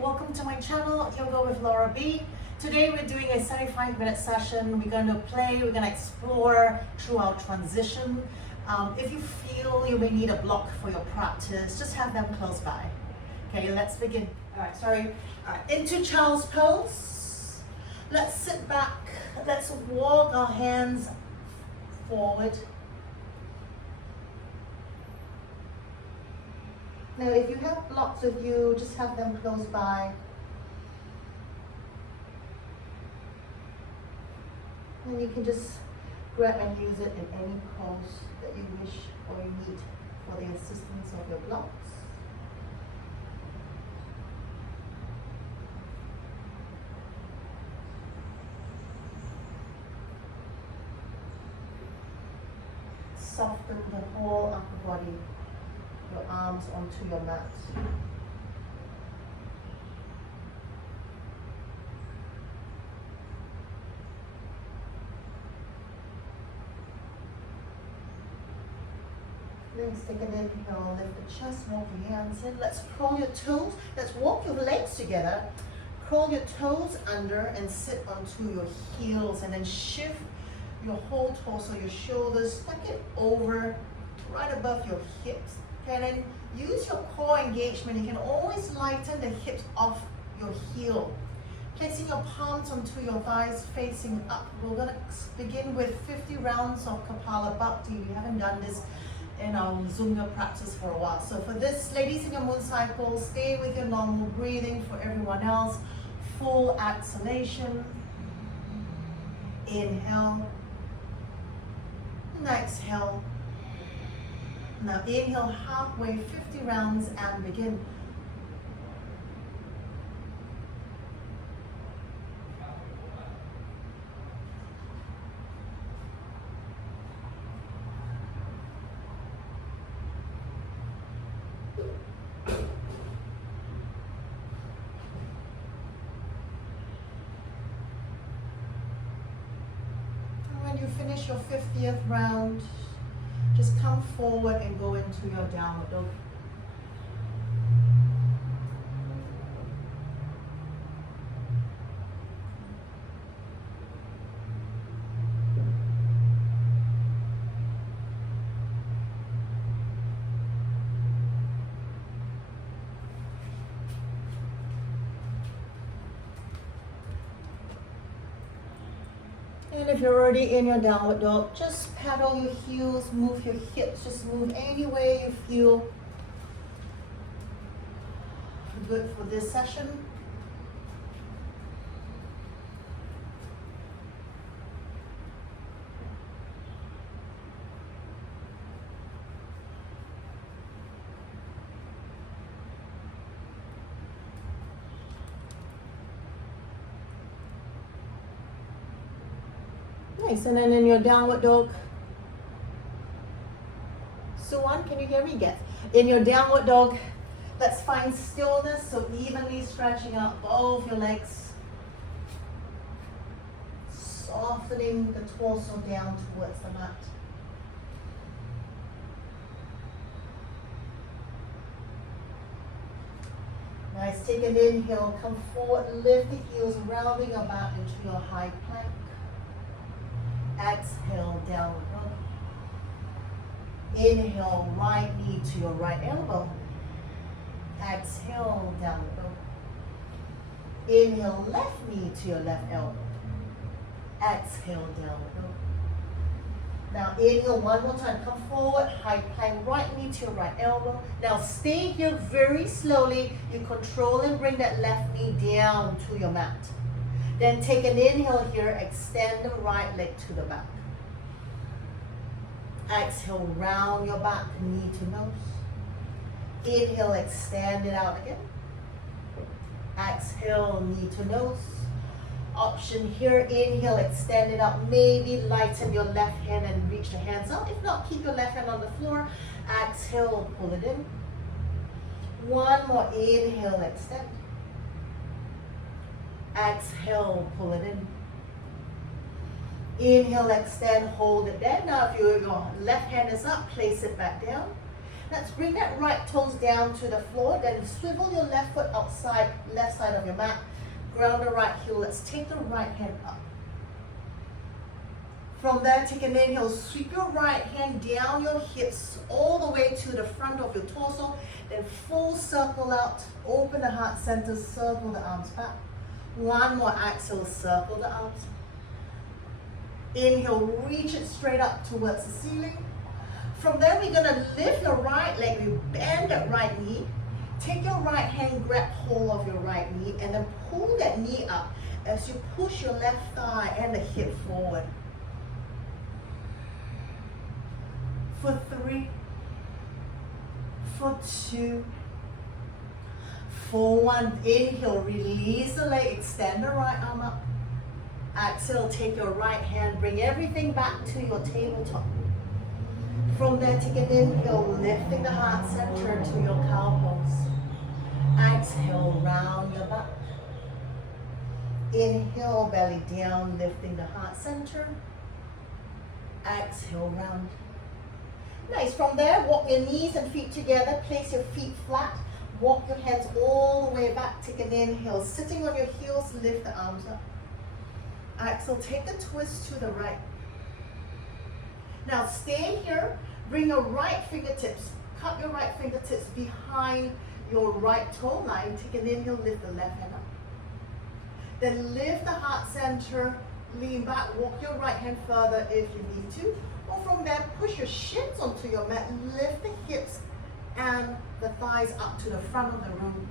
welcome to my channel, Yoga with Laura B. Today we're doing a 75-minute session. We're going to play, we're going to explore through our transition. If you feel you may need a block for your practice, just have them close by. Okay, let's begin. Into child's pose. Let's sit back. Let's walk our hands forward. Now, if you have blocks with you, just have them close by. And you can just grab and use it in any pose that you wish or you need for the assistance of your blocks. Soften the whole upper body. Your arms onto your mat. Let's take an inhale, lift the chest, walk your hands in. Let's curl your toes. Let's walk your legs together. Curl your toes under and sit onto your heels, and then shift your whole torso, your shoulders, tuck it over right above your hips. And then use your core engagement. You can always lighten the hips off your heel. Placing your palms onto your thighs facing up. We're going to begin with 50 rounds of Kapalabhati. We haven't done this in our Zoomga practice for a while. So for this, ladies in your moon cycle, stay with your normal breathing. For everyone else, full exhalation. Inhale. And exhale. Now inhale halfway, 50 rounds, and begin. And when you finish your 50th round, just come forward and go into your downward dog. And if you're already in your downward dog, just paddle your heels, move your hips, just move any way you feel good for this session. Nice, and then in your downward dog, Suwan, can you hear me? Yes. In your downward dog, let's find stillness, so evenly stretching out both your legs, softening the torso down towards the mat. Nice, take an inhale, come forward, lift the heels, rounding your back into your high plank. Exhale, downward dog. Inhale, right knee to your right elbow. Exhale, downward dog. Inhale, left knee to your left elbow. Exhale, downward dog. Now inhale one more time, come forward, high plank, right knee to your right elbow. Now stay here very slowly. You control and bring that left knee down to your mat. Then take an inhale here, extend the right leg to the back. Exhale, round your back, knee to nose. Inhale, extend it out again. Exhale, knee to nose. Option here, inhale, extend it out. Maybe lighten your left hand and reach the hands out. If not, keep your left hand on the floor. Exhale, pull it in. One more, inhale, extend. Exhale, pull it in. Inhale, extend, hold it there. Now if your left hand is up, place it back down. Let's bring that right toes down to the floor, then swivel your left foot outside, left side of your mat. Ground the right heel. Let's take the right hand up. From there, take an inhale, sweep your right hand down your hips all the way to the front of your torso, then full circle out, open the heart center, circle the arms back. One more exhale, circle the arms. Inhale, reach it straight up towards the ceiling. From there, we're gonna lift your right leg, you bend that right knee. Take your right hand, grab hold of your right knee, and then pull that knee up as you push your left thigh and the hip forward. For 3, for 2, for 1. Inhale, release the leg, extend the right arm up. Exhale, take your right hand, bring everything back to your tabletop. From there, take an inhale, lifting the heart center to your cow pose. Exhale, round your back. Inhale, belly down, lifting the heart center. Exhale, round. Nice. From there, walk your knees and feet together. Place your feet flat. Walk your hands all the way back. Take an inhale. Sitting on your heels, lift the arms up. Exhale, take a twist to the right. Now stay here. Bring your right fingertips. Cup your right fingertips behind your right toe line. Take an inhale, lift the left hand up. Then lift the heart center. Lean back. Walk your right hand further if you need to. Or from there, push your shins onto your mat, lift the hips and the thighs up to the front of the room.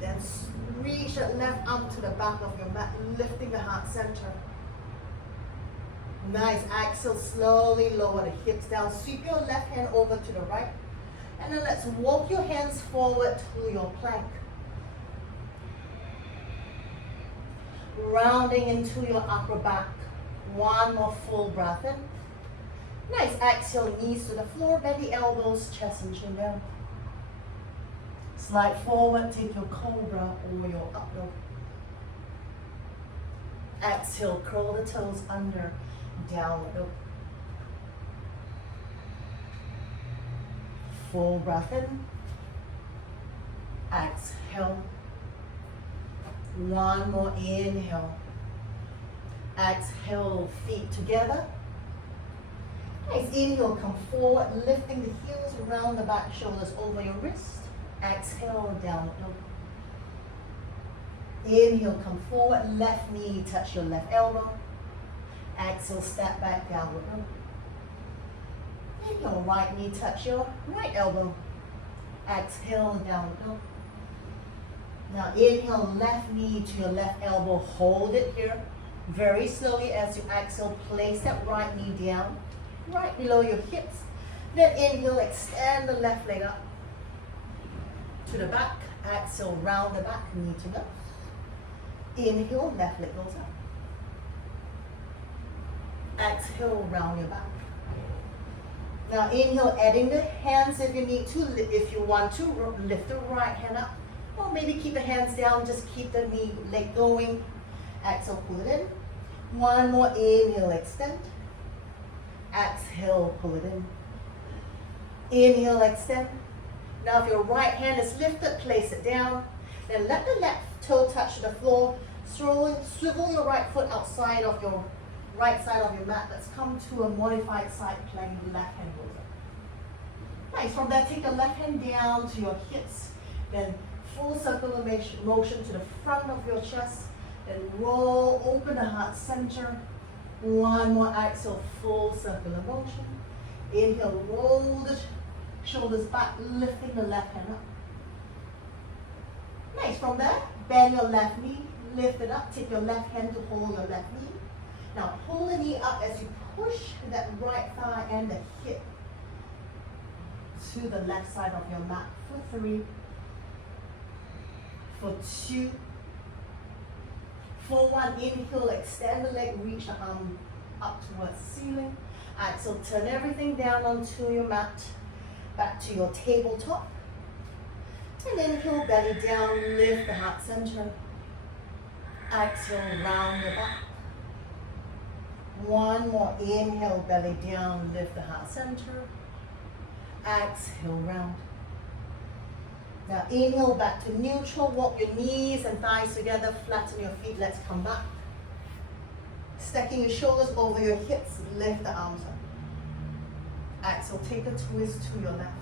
Then reach that left arm to the back of your mat, lifting the heart center. Nice. Exhale, slowly lower the hips down. Sweep your left hand over to the right. And then let's walk your hands forward to your plank. Rounding into your upper back. One more full breath in. Nice. Exhale, knees to the floor, bend the elbows, chest and chin down. Slide forward, take your cobra or your up dog. Exhale, curl the toes under, downward dog. Full breath in. Exhale. One more inhale. Exhale, feet together. Nice. Inhale, come forward, lifting the heels around the back, shoulders over your wrist. Exhale, downward dog. Inhale, come forward, left knee touch your left elbow. Exhale, step back, downward dog. Inhale, right knee touch your right elbow. Exhale, downward dog. Now inhale, left knee to your left elbow, hold it here. Very slowly as you exhale, place that right knee down, right below your hips. Then inhale, extend the left leg up to the back. Exhale, round the back, knee to go. Inhale, left leg goes up. Exhale, round your back. Now inhale, adding the hands if you need to. If you want to, lift the right hand up. Or maybe keep the hands down, just keep the knee, leg going. Exhale, pull it in. One more inhale, extend. Exhale, pull it in. Inhale, extend. Now if your right hand is lifted, place it down. Then let the left toe touch the floor. Swivel your right foot outside of your right side of your mat. Let's come to a modified side plank. Left hand goes up. Nice. From there, take the left hand down to your hips. Then full circular motion to the front of your chest. Then roll, open the heart center. One more exhale, full circular motion. Inhale, roll the shoulders back, lifting the left hand up. Nice. From there, bend your left knee, lift it up. Take your left hand to hold your left knee. Now pull the knee up as you push that right thigh and the hip to the left side of your mat. For 3, for 2, for 1. Inhale, extend the leg, reach the arm up towards the ceiling. Exhale, turn everything down onto your mat, back to your tabletop. And inhale, belly down, lift the heart center. Exhale, round the back. One more inhale, belly down, lift the heart center. Exhale, round. Now inhale back to neutral, walk your knees and thighs together, flatten your feet, let's come back. Stacking your shoulders over your hips, lift the arms up. Exhale, take a twist to your left.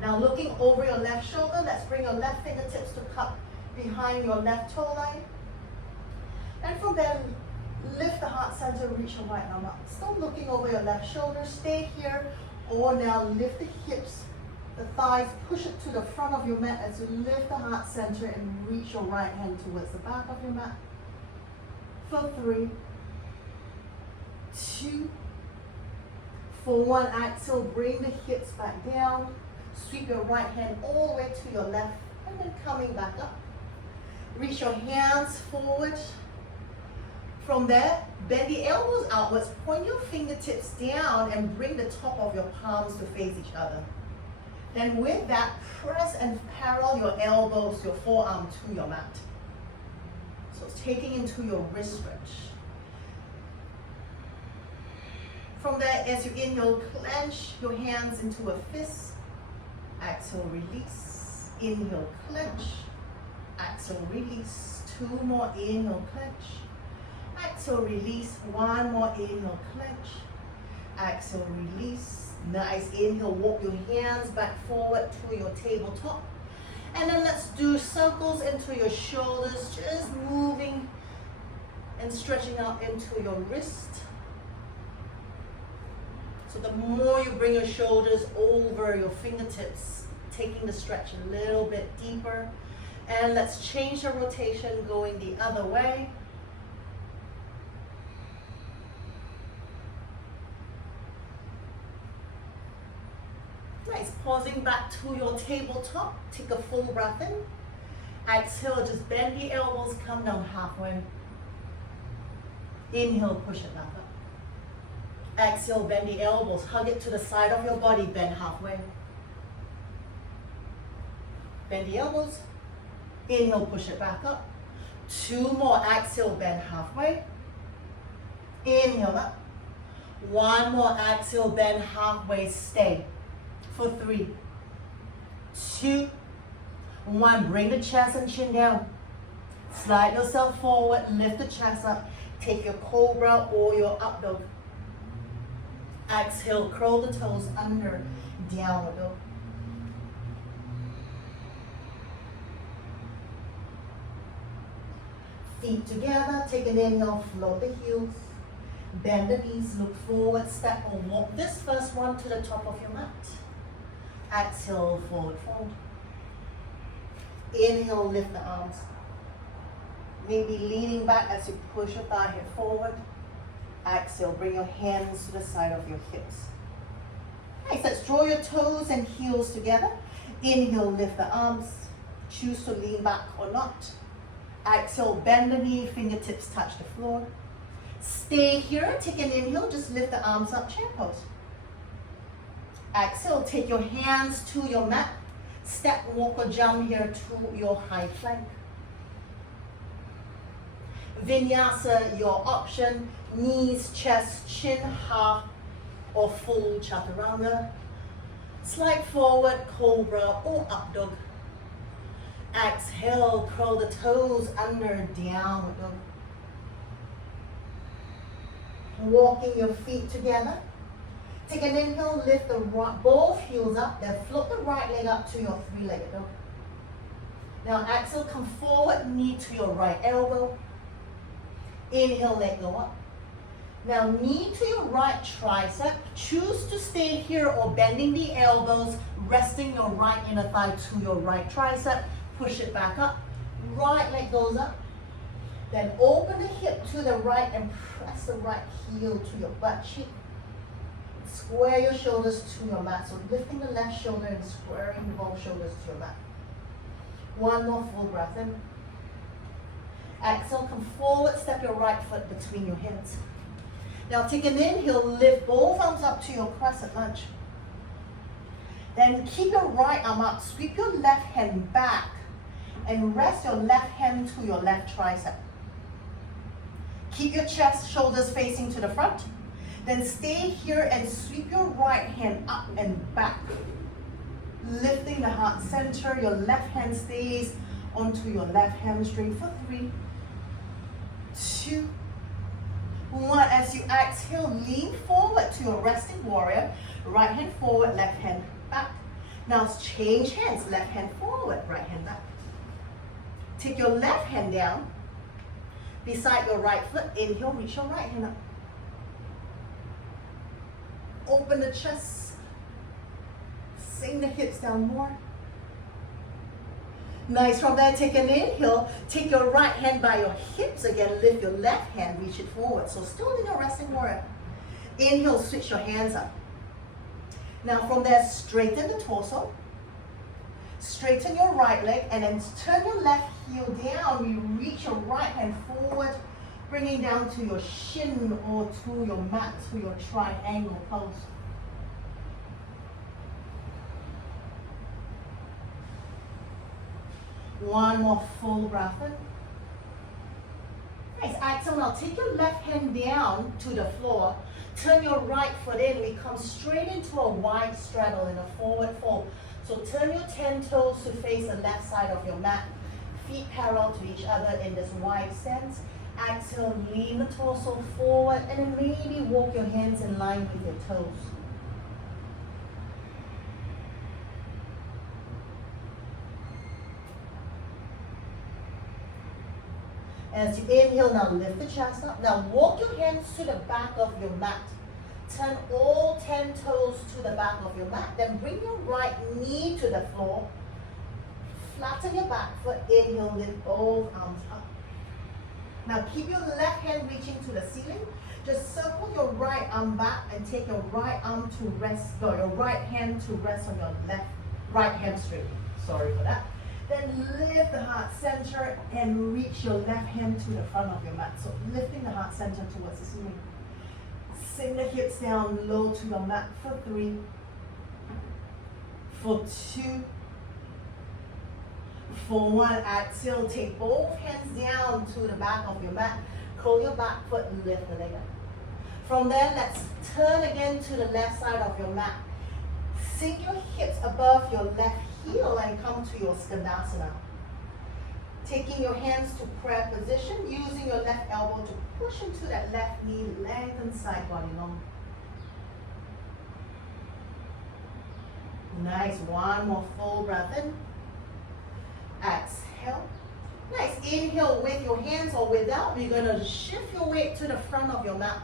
Now looking over your left shoulder, let's bring your left fingertips to cup behind your left toe line. And from there, lift the heart center, reach your right arm up. Still looking over your left shoulder, stay here, or now lift the hips, the thighs, push it to the front of your mat as you lift the heart center and reach your right hand towards the back of your mat. For 3, 2, for 1, exhale, bring the hips back down, sweep your right hand all the way to your left, and then coming back up. Reach your hands forward. From there, bend the elbows outwards, point your fingertips down and bring the top of your palms to face each other. Then with that, press and parallel your elbows, your forearm to your mat. So it's taking into your wrist stretch. From there, as you inhale, clench your hands into a fist. Exhale, release. Inhale, clench. Exhale, release. 2 more, inhale, clench. Exhale, release. 1 more, inhale, clench. Exhale, release. Nice, inhale, walk your hands back forward to your tabletop. And then let's do circles into your shoulders, just moving and stretching out into your wrist. So the more you bring your shoulders over your fingertips, taking the stretch a little bit deeper. And let's change the rotation, going the other way. Nice, pausing back to your tabletop, take a full breath in. Exhale, just bend the elbows, come down halfway. Inhale, push it back up. Exhale, bend the elbows, hug it to the side of your body, bend halfway. Bend the elbows. Inhale, push it back up. 2 more, exhale, bend halfway. Inhale up. 1 more, exhale, bend halfway, stay. For 3, 2, 1, bring the chest and chin down. Slide yourself forward, lift the chest up. Take your cobra or your up dog. Exhale, curl the toes under, downward dog. Feet together, take an inhale, float the heels. Bend the knees, look forward, step or walk this first one to the top of your mat. Exhale, forward fold. Inhale, lift the arms. Maybe leaning back as you push your thigh head forward. Exhale, bring your hands to the side of your hips. Nice, let's draw your toes and heels together. Inhale, lift the arms. Choose to lean back or not. Exhale, bend the knee, fingertips touch the floor. Stay here, take an inhale, just lift the arms up, chair pose. Exhale, take your hands to your mat. Step, walk or jump here to your high plank. Vinyasa, your option. Knees, chest, chin, half or full chaturanga. Slide forward, cobra or up dog. Exhale, curl the toes under, downward dog. Walking your feet together. Take an inhale, lift the right, both heels up, then float the right leg up to your 3-legged dog. Now exhale, come forward, knee to your right elbow. Inhale, leg go up. Now knee to your right tricep. Choose to stay here or bending the elbows, resting your right inner thigh to your right tricep. Push it back up. Right leg goes up. Then open the hip to the right and press the right heel to your butt cheek. Square your shoulders to your mat. So lifting the left shoulder and squaring both shoulders to your mat. 1 more full breath in. Exhale, come forward, step your right foot between your hips. Now take an inhale, lift both arms up to your crescent lunge. Then keep your right arm up, sweep your left hand back and rest your left hand to your left tricep. Keep your chest, shoulders facing to the front. Then stay here and sweep your right hand up and back. Lifting the heart center, your left hand stays onto your left hamstring for 3, 2, 1. As you exhale, lean forward to your resting warrior. Right hand forward, left hand back. Now change hands, left hand forward, right hand back. Take your left hand down beside your right foot. Inhale, reach your right hand up. Open the chest. Sink the hips down more. Nice. From there, take an inhale. Take your right hand by your hips again. Lift your left hand, reach it forward. So still in your resting warrior. Inhale, switch your hands up. Now from there, straighten the torso. Straighten your right leg and then turn your left heel down. You reach your right hand forward, bringing down to your shin or to your mat, to your triangle pose. One more full breath in. Nice. Exhale. Now take your left hand down to the floor. Turn your right foot in. We come straight into a wide straddle in a forward fold. So turn your 10 toes to face the left side of your mat. Feet parallel to each other in this wide stance. Exhale, lean the torso forward and then maybe walk your hands in line with your toes. As you inhale, now lift the chest up. Now walk your hands to the back of your mat. Turn all 10 toes to the back of your mat. Then bring your right knee to the floor. Flatten your back foot. Inhale, lift both arms up. Now keep your left hand reaching to the ceiling. Just circle your right arm back and take your right arm to rest, or your right hand to rest on your right hamstring. Sorry for that. Then lift the heart center and reach your left hand to the front of your mat. So lifting the heart center towards the ceiling. Sink the hips down low to your mat for 3, for 2, for 1. Exhale, take both hands down to the back of your mat. Curl your back foot, lift the leg up. From there, let's turn again to the left side of your mat. Sink your hips above your left heel and come to your Skandasana. Taking your hands to prayer position, using your left elbow to push into that left knee, lengthen side body long. Nice. One more full breath in. Exhale. Nice. Inhale with your hands or without. You're going to shift your weight to the front of your mat.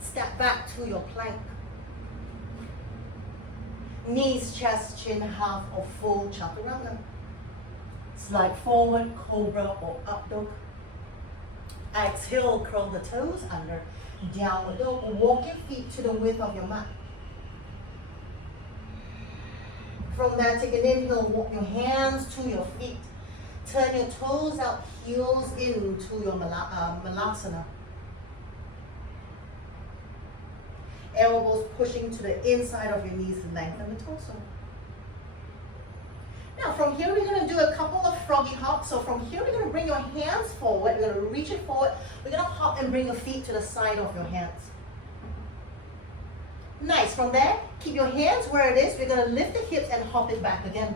Step back to your plank. Knees, chest, chin, half or full chaturanga. Slide forward, cobra or up dog. Exhale, curl the toes under. Downward dog. Walk your feet to the width of your mat. From there, take an inhale, walk your hands to your feet. Turn your toes out, heels into your malasana. Elbows pushing to the inside of your knees to lengthen the torso. Now from here we're going to do a couple of froggy hops. So from here we're going to bring your hands forward. We're going to reach it forward. We're going to hop and bring your feet to the side of your hands. Nice. From there, keep your hands where it is. We're going to lift the hips and hop it back again.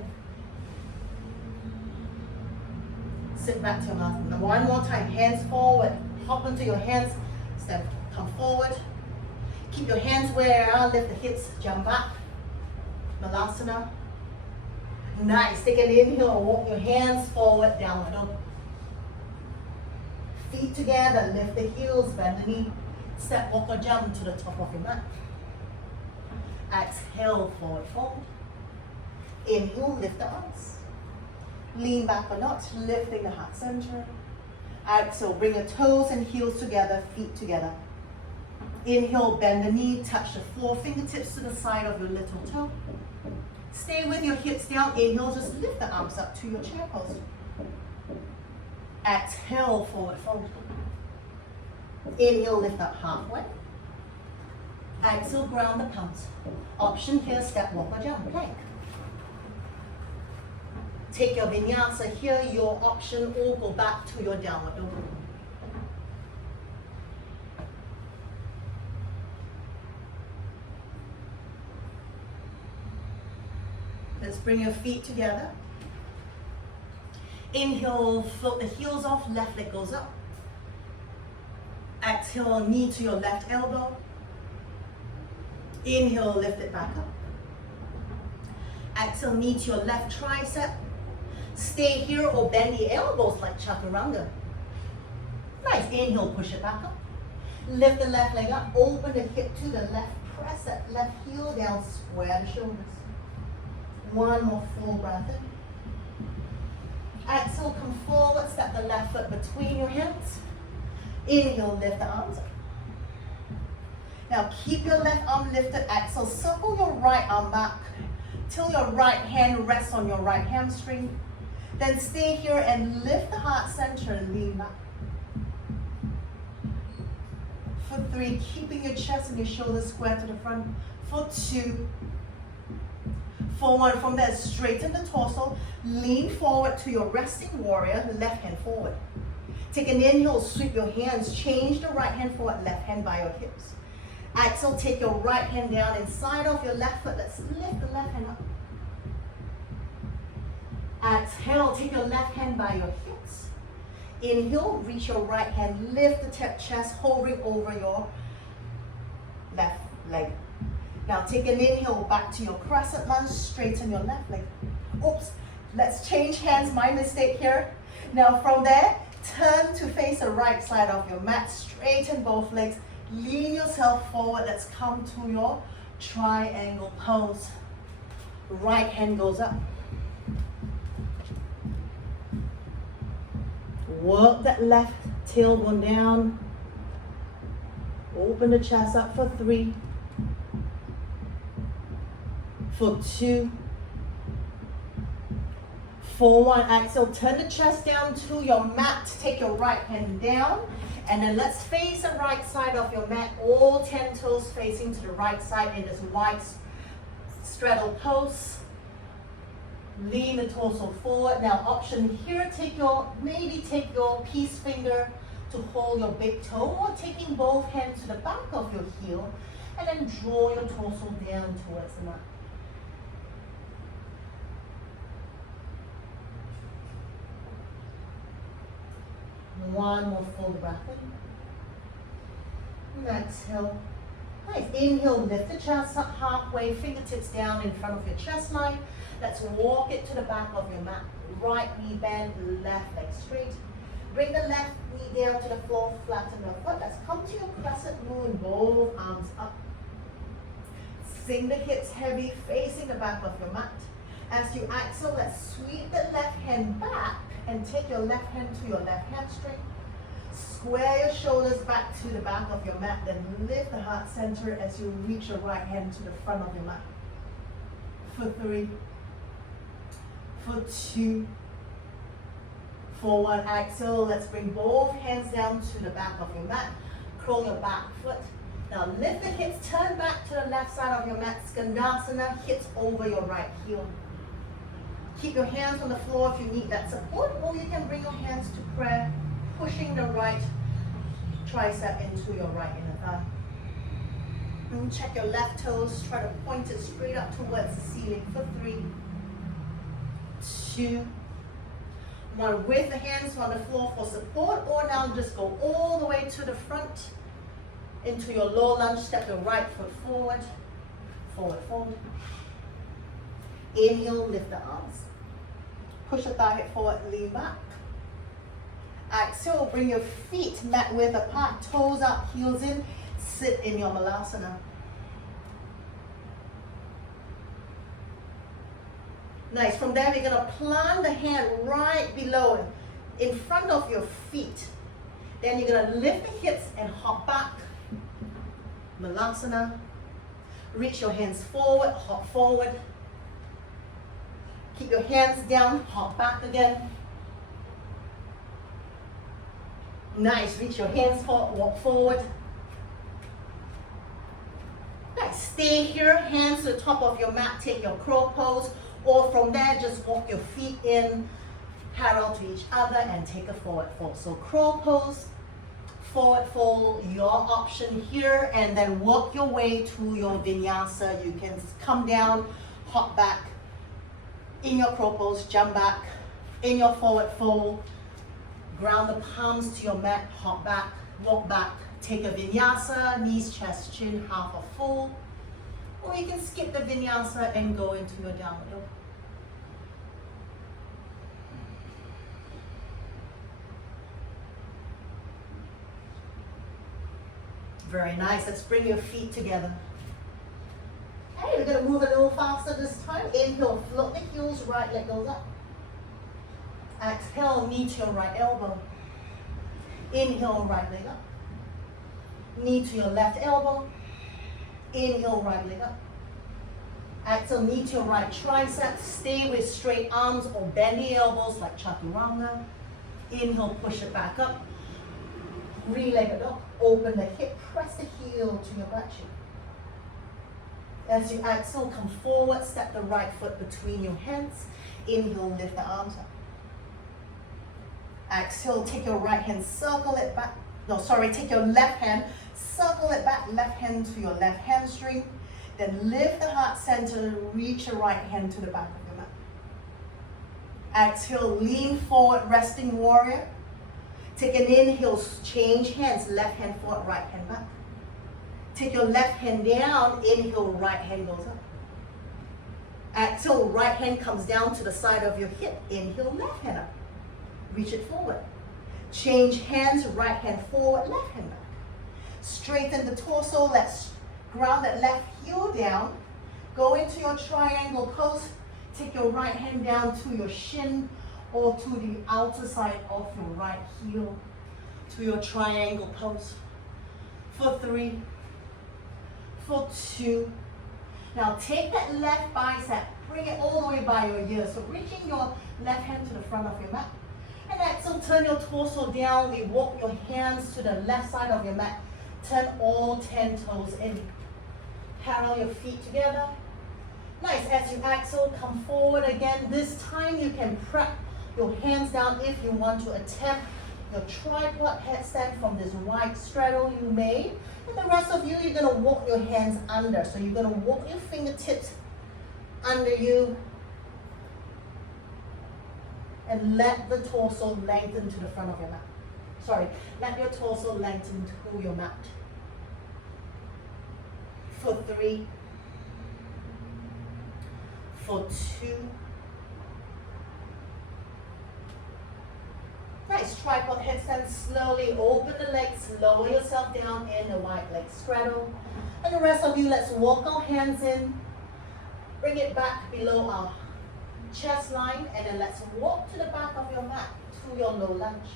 Sit back to your mat. One more time. Hands forward. Hop into your hands. Step. Come forward. Keep your hands where they are. Lift the hips. Jump back. Malasana. Nice. Take an inhale. Walk your hands forward. Downward dog. Feet together. Lift the heels. Bend the knee. Step, walk or jump to the top of your mat. Exhale, forward fold. Inhale, lift the arms. Lean back a notch, lifting the heart center. Exhale, bring your toes and heels together, feet together. Inhale, bend the knee, touch the floor, fingertips to the side of your little toe. Stay with your hips down. Inhale, just lift the arms up to your chair pose. Exhale, forward fold. Inhale, lift up halfway. Exhale, ground the palms. Option here, step, walk or jump, plank. Take your vinyasa here, your option, or go back to your downward dog. bring your feet together. Inhale, float the heels off, left leg goes up. Exhale, knee to your left elbow. Inhale, lift it back up. Exhale, knee to your left tricep. Stay here or bend the elbows like chaturanga. Nice, inhale, push it back up. Lift the left leg up, open the hip to the left, press that left heel down, square the shoulders. One more full breath in. Exhale, come forward, step the left foot between your hands. Inhale, lift the arms up. Now keep your left arm lifted, exhale, circle your right arm back till your right hand rests on your right hamstring. Then stay here and lift the heart center and lean back. For 3, keeping your chest and your shoulders square to the front. For 2. For 1, from there, straighten the torso. Lean forward to your resting warrior, left hand forward. Take an inhale, sweep your hands. Change the right hand forward, left hand by your hips. Exhale, take your right hand down inside of your left foot. Let's lift the left hand up. Exhale, take your left hand by your hips. Inhale, reach your right hand, lift the chest, hovering over your left leg. Now take an inhale back to your crescent lunge, straighten your left leg. Oops, let's change hands, my mistake here. Now from there, turn to face the right side of your mat, straighten both legs, lean yourself forward. Let's come to your triangle pose. Right hand goes up. Work that left tailbone down. Open the chest up for 3. For 2. For 1, exhale, turn the chest down to your mat. Take your right hand down. And then let's face the right side of your mat. All 10 toes facing to the right side in this wide straddle pose. Lean the torso forward. Now option here, maybe take your peace finger to hold your big toe, or taking both hands to the back of your heel and then draw your torso down towards the mat. One more full breath in. And exhale. Nice. Inhale, lift the chest up halfway, fingertips down in front of your chest line. Let's walk it to the back of your mat. Right knee bend, left leg straight. Bring the left knee down to the floor, flatten your foot. Let's come to your crescent moon, both arms up. Sink the hips heavy, facing the back of your mat. As you exhale, let's sweep the left hand back and take your left hand to your left hamstring. Square your shoulders back to the back of your mat, then lift the heart center as you reach your right hand to the front of your mat. For 3, for 2, for 1, exhale. Let's bring both hands down to the back of your mat. Curl your back foot. Now lift the hips, turn back to the left side of your mat. Skandasana, hips over your right heel. Keep your hands on the floor if you need that support, or you can bring your hands to prayer, pushing the right tricep into your right inner thigh. And check your left toes, try to point it straight up towards the ceiling for 3, 2, 1. With the hands on the floor for support, or now just go all the way to the front into your low lunge. Step your right foot forward, forward, forward. Inhale, lift the arms. Push the thigh hip forward, lean back. Exhale, bring your feet mat width apart, toes up, heels in. Sit in your malasana. Nice. From there, we're going to plant the hand right below, in front of your feet. Then you're going to lift the hips and hop back. Malasana. Reach your hands forward, hop forward. Keep your hands down, hop back again. Nice, reach your hands forward, walk forward. Nice, stay here, hands to the top of your mat, take your crow pose, or from there, just walk your feet in, parallel to each other, and take a forward fold. So crow pose, forward fold, your option here, and then work your way to your vinyasa. You can come down, hop back, In your crow pose, jump back. In your forward fold, ground the palms to your mat, hop back, walk back. Take a vinyasa, knees, chest, chin, half or full. Or you can skip the vinyasa and go into your downward dog. Very nice. Let's bring your feet together. Okay, we're going to move a little faster this time. Inhale, float the heels, right leg goes up. Exhale, knee to your right elbow. Inhale, right leg up. Knee to your left elbow. Inhale, right leg up. Exhale, knee to your right tricep. Stay with straight arms or bend the elbows like chaturanga. Inhale, push it back up. Three-legged dog. Open the hip, press the heel to your butt cheek. As you exhale, come forward, step the right foot between your hands. Inhale, lift the arms up. Exhale, take your right hand, circle it back. No, sorry, take your left hand, circle it back, left hand to your left hamstring. Then lift the heart center, reach your right hand to the back of your mat. Exhale, lean forward, resting warrior. Take an inhale, change hands, left hand forward, right hand back. Take your left hand down, inhale, right hand goes up. Exhale, right hand comes down to the side of your hip. Inhale, left hand up. Reach it forward. Change hands, right hand forward, left hand back. Straighten the torso, let's ground that left heel down. Go into your triangle pose. Take your right hand down to your shin or to the outer side of your right heel to your triangle pose. For 3, for 2. Now take that left bicep, bring it all the way by your ear. So reaching your left hand to the front of your mat. And exhale, turn your torso down. We walk your hands to the left side of your mat. Turn all 10 toes in. Parallel your feet together. Nice. As you exhale, come forward again. This time you can prep your hands down if you want to attempt your tripod headstand from this wide straddle you made. And the rest of you, you're going to walk your hands under. So you're going to walk your fingertips under you and let the torso lengthen to the front of your mat. Sorry, let your torso lengthen to your mat. For 3, for 2. Nice, tripod headstand, slowly open the legs, lower yourself down in a wide leg straddle. And the rest of you, let's walk our hands in, bring it back below our chest line, and then let's walk to the back of your mat to your low lunge.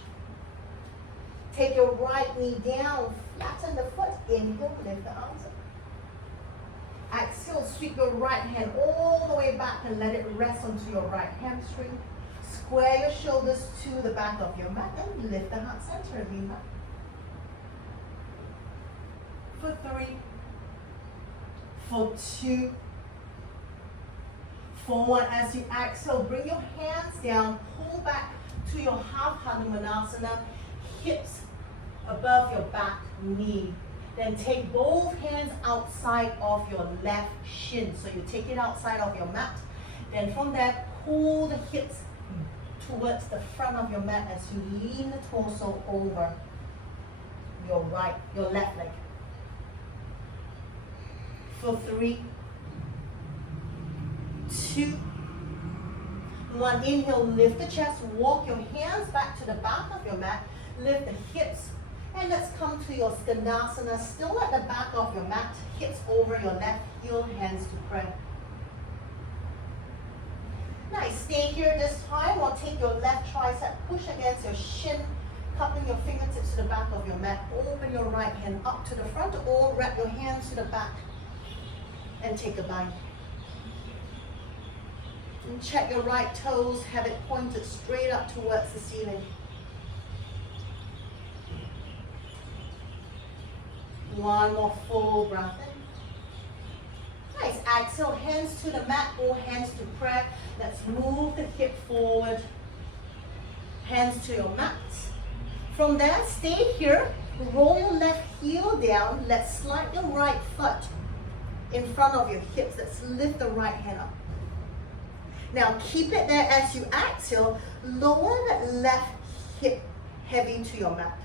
Take your right knee down, flatten the foot, inhale, lift the arms up. Exhale, sweep your right hand all the way back and let it rest onto your right hamstring. Square your shoulders to the back of your mat and lift the heart center, lean back. For 3, for 2, forward. As you exhale, bring your hands down, pull back to your half Hanumanasana, hips above your back knee. Then take both hands outside of your left shin. So you take it outside of your mat. Then from there, pull the hips towards the front of your mat as you lean the torso over your left leg. For 3, 2, 1. Inhale, lift the chest, walk your hands back to the back of your mat, lift the hips, and let's come to your Skandasana, still at the back of your mat, hips over your left heel, hands to prayer. Nice, stay here this time, or take your left tricep, push against your shin, cupping your fingertips to the back of your mat, open your right hand up to the front, or wrap your hands to the back, and take a bind. And check your right toes, have it pointed straight up towards the ceiling. One more full breath in. Nice, exhale, hands to the mat or hands to prayer. Let's move the hip forward. Hands to your mat. From there, stay here. Roll your left heel down. Let's slide your right foot in front of your hips. Let's lift the right hand up. Now keep it there as you exhale. Lower that left hip heavy to your mat.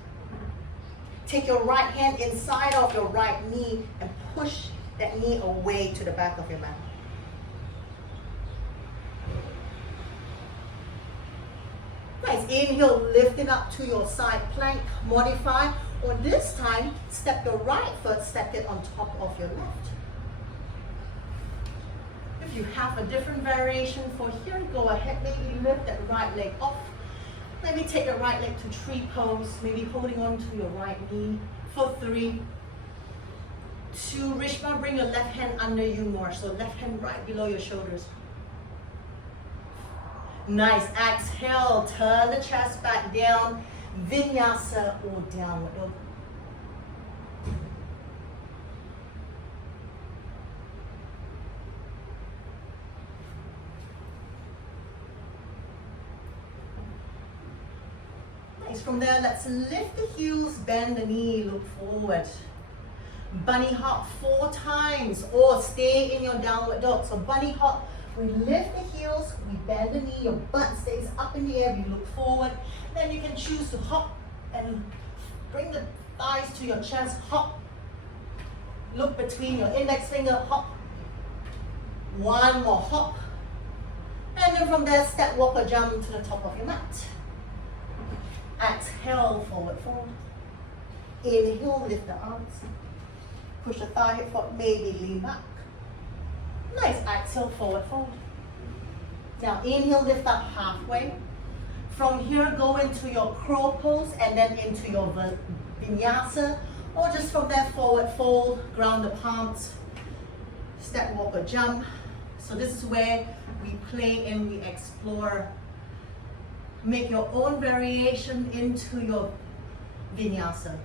Take your right hand inside of your right knee and push that knee away to the back of your mat. Nice. Inhale, lift it up to your side plank, modify. Or this time, step your right foot, step it on top of your left. If you have a different variation for here, go ahead, maybe lift that right leg off. Maybe take your right leg to tree pose, maybe holding on to your right knee for 3, 2, Rishma, bring your left hand under you more, so left hand right below your shoulders. Nice, exhale, turn the chest back down, vinyasa or downward dog. Nice, from there, let's lift the heels, bend the knee, look forward. Bunny hop 4 times or stay in your downward dog. So bunny hop, we lift the heels, we bend the knee, your butt stays up in the air, we look forward. Then you can choose to hop and bring the thighs to your chest, hop. Look between your index finger, hop. 1 more hop. And then from there, step, walk or jump to the top of your mat. Exhale, forward fold. Inhale, lift the arms. Push the thigh, hip forward, maybe lean back. Nice, exhale, forward fold. Now inhale, lift up halfway. From here, go into your crow pose and then into your vinyasa. Or just from there, forward fold, ground the palms. Step, walk or jump. So this is where we play and we explore. Make your own variation into your vinyasa.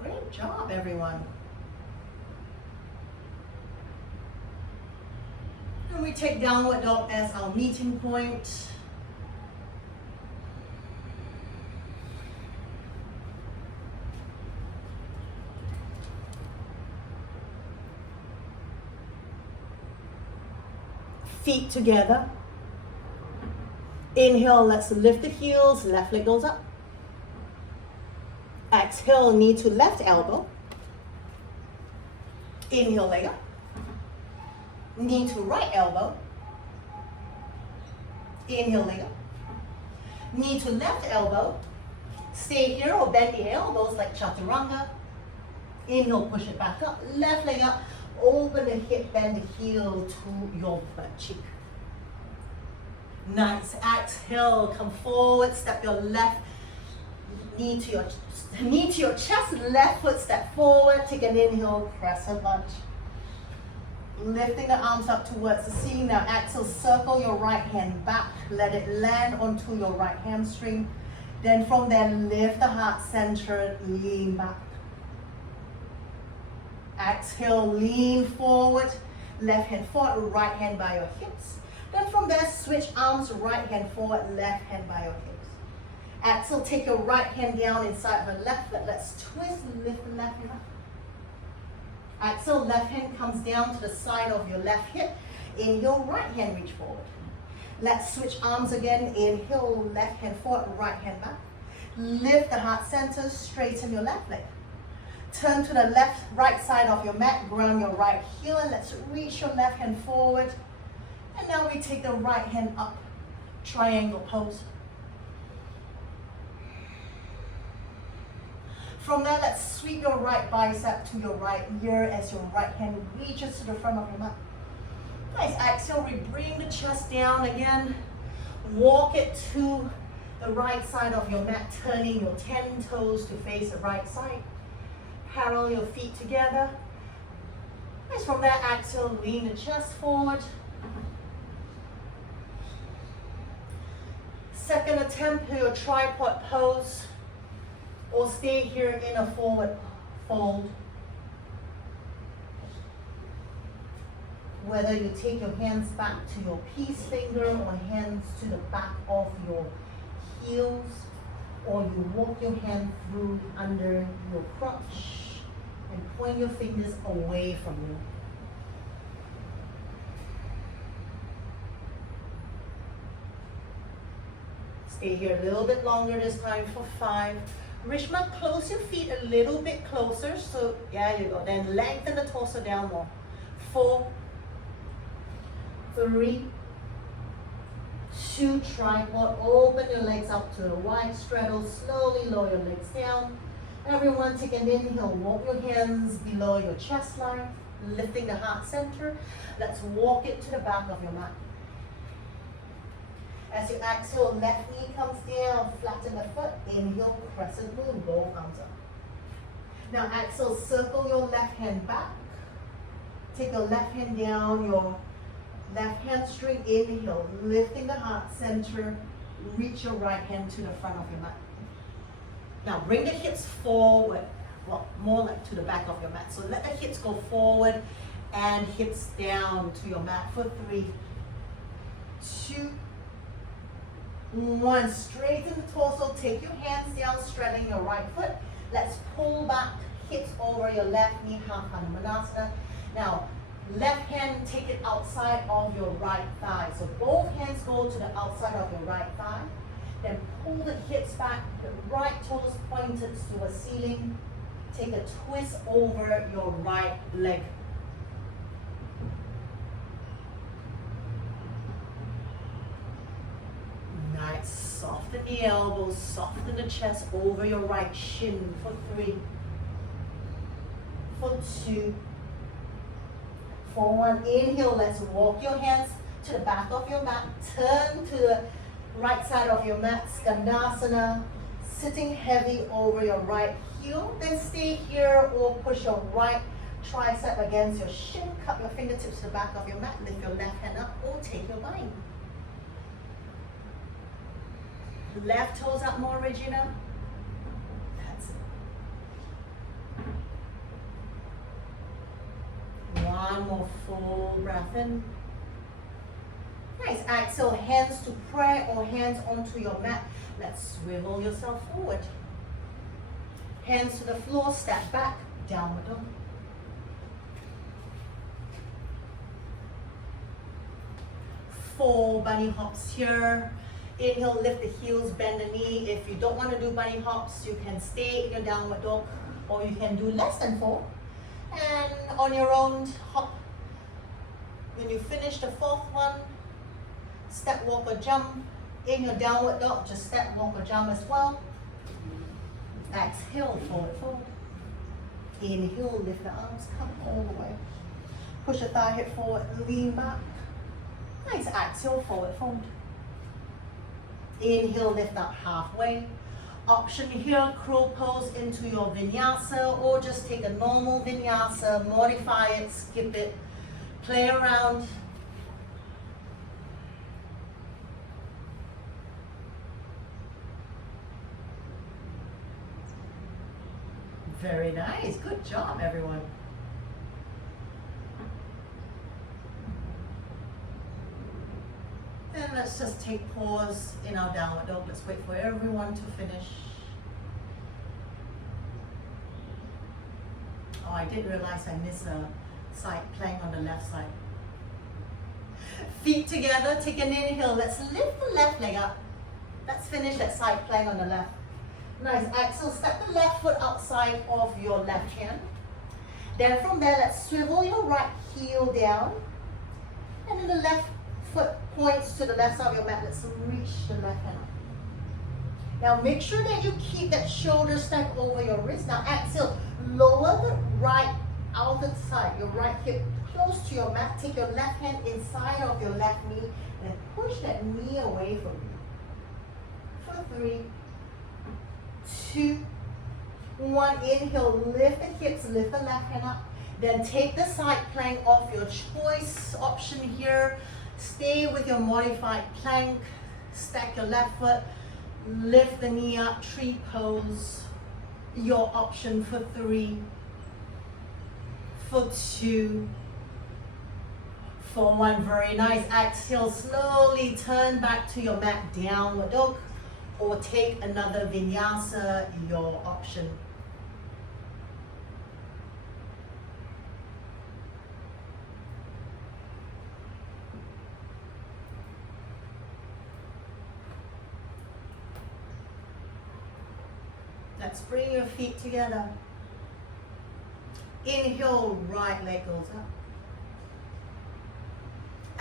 Great job, everyone. And we take downward dog as our meeting point. Feet together. Inhale, let's lift the heels, left leg goes up. Exhale, knee to left elbow. Inhale, leg up. Knee to right elbow. Inhale, leg up. Knee to left elbow. Stay here or bend the elbows like chaturanga. Inhale, push it back up. Left leg up. Open the hip, bend the heel to your butt cheek. Nice. Exhale, come forward, step your left knee to your chest, left foot step forward, take an inhale, crescent lunge. Lifting the arms up towards the ceiling. Now exhale, circle your right hand back, let it land onto your right hamstring. Then from there, lift the heart center, lean back. Exhale, lean forward, left hand forward, right hand by your hips. Then from there, switch arms, right hand forward, left hand by your hips. Exhale, take your right hand down inside her left leg. Let's twist and lift the left hand up. Exhale, left hand comes down to the side of your left hip. Inhale, right hand reach forward. Let's switch arms again. Inhale, left hand forward, right hand back. Lift the heart center, straighten your left leg. Turn to the right side of your mat, ground your right heel, and let's reach your left hand forward. And now we take the right hand up, triangle pose. From there, let's sweep your right bicep to your right ear as your right hand reaches to the front of your mat. Nice, exhale, we bring the chest down again. Walk it to the right side of your mat, turning your 10 toes to face the right side. Parallel your feet together. Nice, from there, exhale, lean the chest forward. Second attempt to your tripod pose, or stay here in a forward fold. Whether you take your hands back to your peace finger or hands to the back of your heels, or you walk your hand through under your crotch. And point your fingers away from you. Stay here a little bit longer this time for 5. Rishma, close your feet a little bit closer. So, yeah, you go. Then lengthen the torso down more. 4, 3, 2, tripod. Open your legs up to the wide straddle. Slowly lower your legs down. Everyone take an inhale. Walk your hands below your chest line. Lifting the heart center. Let's walk it to the back of your mat. As you exhale, left knee comes down, flatten the foot, inhale, crescent moon, both arms up. Now exhale, circle your left hand back. Take your left hand down, your left hamstring, inhale, lifting the heart center, reach your right hand to the front of your mat. Now bring the hips forward, well, more like to the back of your mat. So let the hips go forward and hips down to your mat for 3, 2, 1, straighten the torso, take your hands down, straddling your right foot. Let's pull back, hips over your left knee, half Hanumanasana. Now, left hand, take it outside of your right thigh. So both hands go to the outside of your right thigh. Then pull the hips back, the right toes pointed to a ceiling. Take a twist over your right leg. Nice, soften the elbows, soften the chest over your right shin for 3, for 2, for 1. Inhale, let's walk your hands to the back of your mat. Turn to the right side of your mat, Skandasana, sitting heavy over your right heel. Then stay here or push your right tricep against your shin. Cup your fingertips to the back of your mat. Lift your left hand up or take your bind. Left toes up more, Regina. That's it. One more full breath in. Nice. Exhale, hands to prayer or hands onto your mat. Let's swivel yourself forward. Hands to the floor, step back, downward dog. Four bunny hops here. Inhale, lift the heels, bend the knee. If you don't want to do bunny hops, you can stay in your downward dog, or you can do less than 4. And on your own, hop. When you finish the 4th one, step, walk, or jump. In your downward dog, just step, walk, or jump as well. Exhale, forward fold. Inhale, lift the arms, come all the way. Push the thigh hip forward, lean back. Nice. Exhale, forward fold. Inhale, lift up halfway. Option here, crow pose into your vinyasa, or just take a normal vinyasa, modify it, skip it, play around. Very nice. Good job, everyone. And let's just take pause in our downward dog. Let's wait for everyone to finish. Oh, I did realize I missed a side plank on the left side. Feet together, take an inhale. Let's lift the left leg up. Let's finish that side plank on the left. Nice. Exhale, step the left foot outside of your left hand. Then from there, let's swivel your right heel down. And then the left foot points to the left side of your mat. Let's reach the left hand up. Now make sure that you keep that shoulder stacked over your wrist. Now exhale, lower the right outer side, your right hip close to your mat. Take your left hand inside of your left knee and push that knee away from you. For 3, 2, 1. Inhale, lift the hips, lift the left hand up. Then take the side plank of your choice. Option here. Stay with your modified plank. Stack your left foot. Lift the knee up. Tree pose. Your option for 3, for 2, for 1. Very nice. Exhale. Slowly turn back to your mat. Downward dog. Or take another vinyasa. Your option. Let's bring your feet together. Inhale, right leg goes up.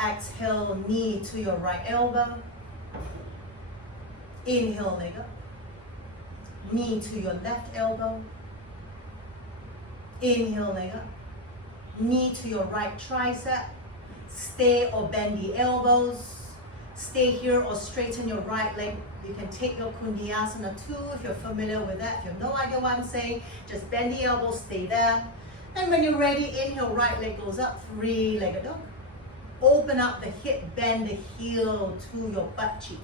Exhale, knee to your right elbow. Inhale, leg up. Knee to your left elbow. Inhale, leg up. Knee to your right tricep. Stay or bend the elbows. Stay here or straighten your right leg. You can take your Kundiyasana too if you're familiar with that. If you have no idea what I'm saying, just bend the elbows, stay there. And when you're ready, inhale, right leg goes up, three-legged dog. Open up the hip, bend the heel to your butt cheek.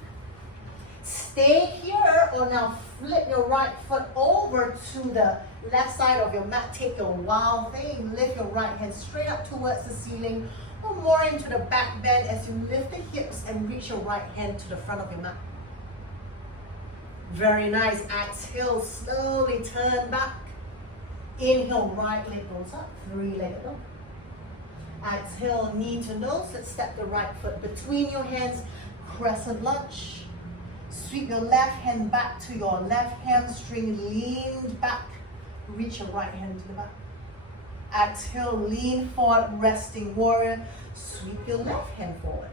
Stay here or now flip your right foot over to the left side of your mat. Take your wild thing, lift your right hand straight up towards the ceiling or more into the back bend as you lift the hips and reach your right hand to the front of your mat. Very nice. Exhale, slowly turn back. Inhale, right leg goes up, three-legged dog. Exhale, knee to nose. Let's step the right foot between your hands, crescent lunge. Sweep your left hand back to your left hamstring, lean back. Reach your right hand to the back. Exhale, lean forward, resting warrior. Sweep your left hand forward.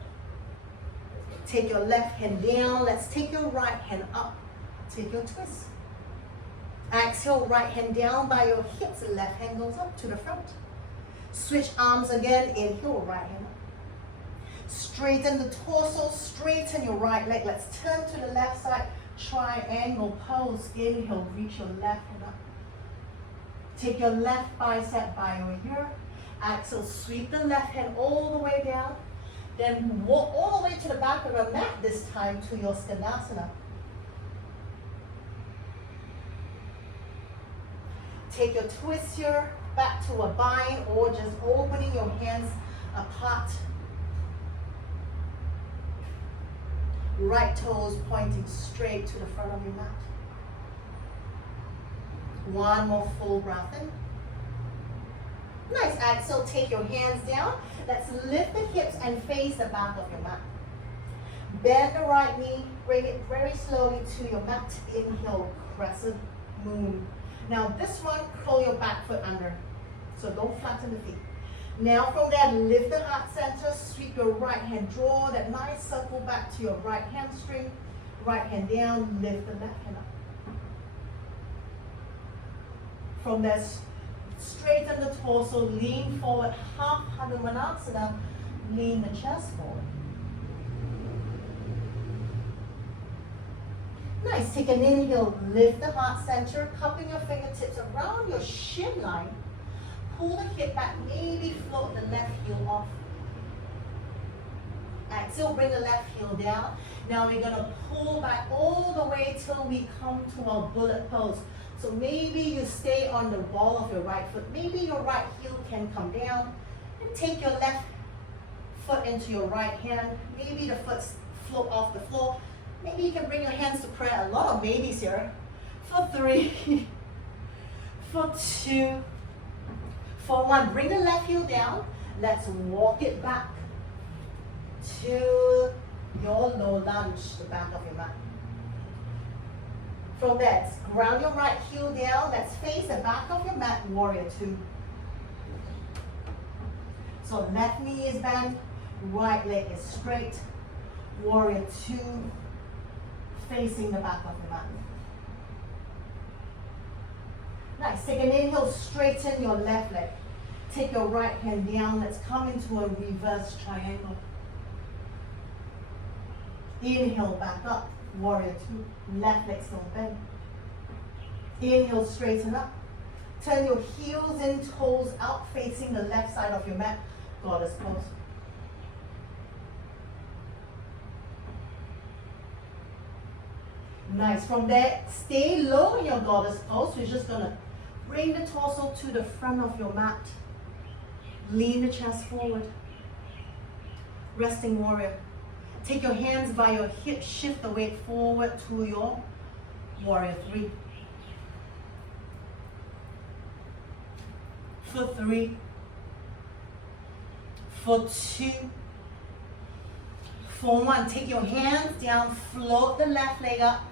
Take your left hand down. Let's take your right hand up. Take your twist. Exhale, right hand down by your hips. Left hand goes up to the front. Switch arms again. Inhale, right hand up. Straighten the torso. Straighten your right leg. Let's turn to the left side. Triangle pose. Inhale, reach your left hand up. Take your left bicep by your ear. Exhale, sweep the left hand all the way down. Then walk all the way to the back of your mat this time to your Skanasana. Take your twist here back to a bind or just opening your hands apart. Right toes pointing straight to the front of your mat. One more full breath in. Nice. Exhale, take your hands down. Let's lift the hips and face the back of your mat. Bend the right knee. Bring it very slowly to your mat. Inhale, crescent moon. Now this one, curl your back foot under. So don't flatten the feet. Now from there, lift the heart center. Sweep your right hand. Draw that nice circle back to your right hamstring. Right hand down. Lift the left hand up. From there, straighten the torso, lean forward, half Hanumanasana, lean the chest forward. Nice, take an inhale, lift the heart center, cupping your fingertips around your shin line. Pull the hip back, maybe float the left heel off. Exhale, bring the left heel down. Now we're gonna pull back all the way till we come to our bullet pose. So maybe you stay on the ball of your right foot. Maybe your right heel can come down. And take your left foot into your right hand. Maybe the foot float off the floor. Maybe you can bring your hands to prayer. A lot of babies here. For 3, for 2, for 1. Bring the left heel down. Let's walk it back to your low lunge, the back of your mat. From there, ground your right heel down. Let's face the back of your mat, warrior 2. So left knee is bent, right leg is straight. Warrior 2, facing the back of the mat. Nice, take an inhale, straighten your left leg. Take your right hand down. Let's come into a reverse triangle. Inhale, back up. Warrior 2, left leg still bend. Inhale, straighten up. Turn your heels in, toes out, facing the left side of your mat. Goddess pose. Nice. From there, stay low in your goddess pose. We're just gonna bring the torso to the front of your mat. Lean the chest forward. Resting warrior. Take your hands by your hips, shift the weight forward to your warrior 3. For 3, for 2, for 1. Take your hands down, float the left leg up,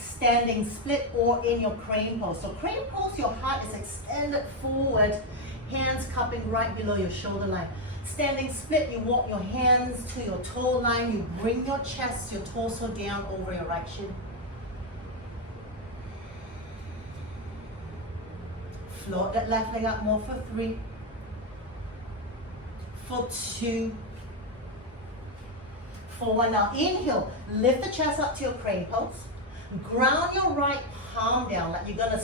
standing split or in your crane pose. So crane pose, your heart is extended forward, hands cupping right below your shoulder line. Standing split, you walk your hands to your toe line, you bring your chest, your torso down over your right shin. Float that left leg up more for 3, for 2, for 1. Now inhale, lift the chest up to your crane pose. Ground your right palm down like you're gonna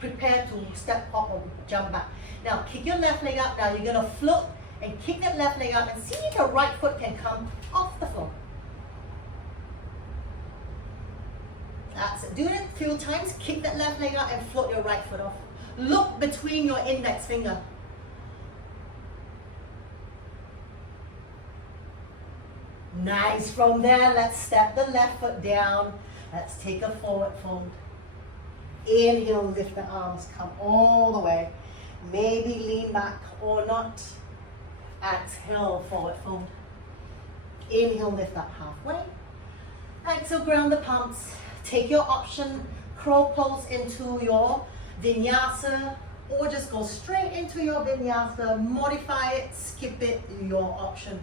prepare to step up or jump back. Now kick your left leg up. Now you're gonna float and kick that left leg up and see if your right foot can come off the floor. That's it. Do it a few times. Kick that left leg up and float your right foot off. Look between your index finger. Nice. From there, let's step the left foot down. Let's take a forward fold. Inhale, lift the arms, come all the way. Maybe lean back or not. Exhale, forward fold. Inhale, lift up halfway. Exhale, ground the palms. Take your option, crow pose into your vinyasa, or just go straight into your vinyasa. Modify it, skip it, your option.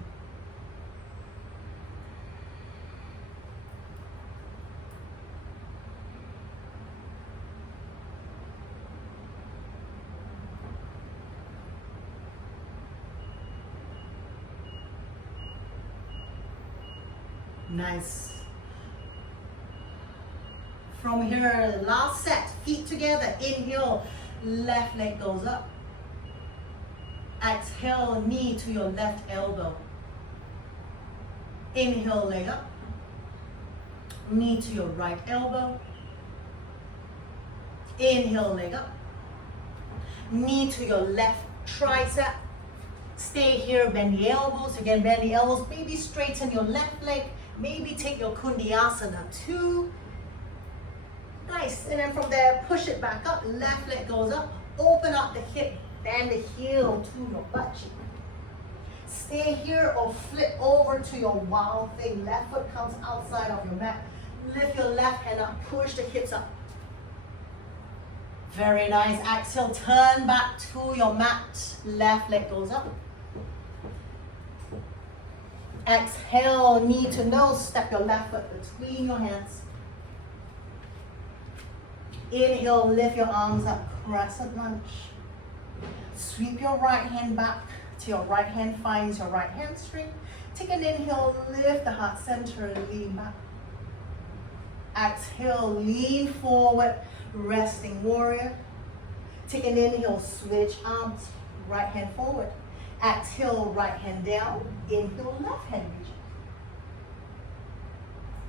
Nice. From here, last set, feet together. Inhale, left leg goes up. Exhale, knee to your left elbow. Inhale, leg up. Knee to your right elbow. Inhale, leg up. Knee to your left tricep. Stay here, bend the elbows. Again, bend the elbows. Maybe straighten your left leg. Maybe take your kundiyasana 2. Nice. And then from there, push it back up. Left leg goes up. Open up the hip. Bend the heel to your butt cheek. Stay here or flip over to your wild thing. Left foot comes outside of your mat. Lift your left hand up. Push the hips up. Very nice. Exhale. Turn back to your mat. Left leg goes up. Exhale, knee to nose, step your left foot between your hands. Inhale, lift your arms up, crescent lunge. Sweep your right hand back till your right hand finds your right hamstring. Take an inhale, lift the heart center and lean back. Exhale, lean forward, resting warrior. Take an inhale, switch arms, right hand forward. Exhale, right hand down. Inhale, left hand reach.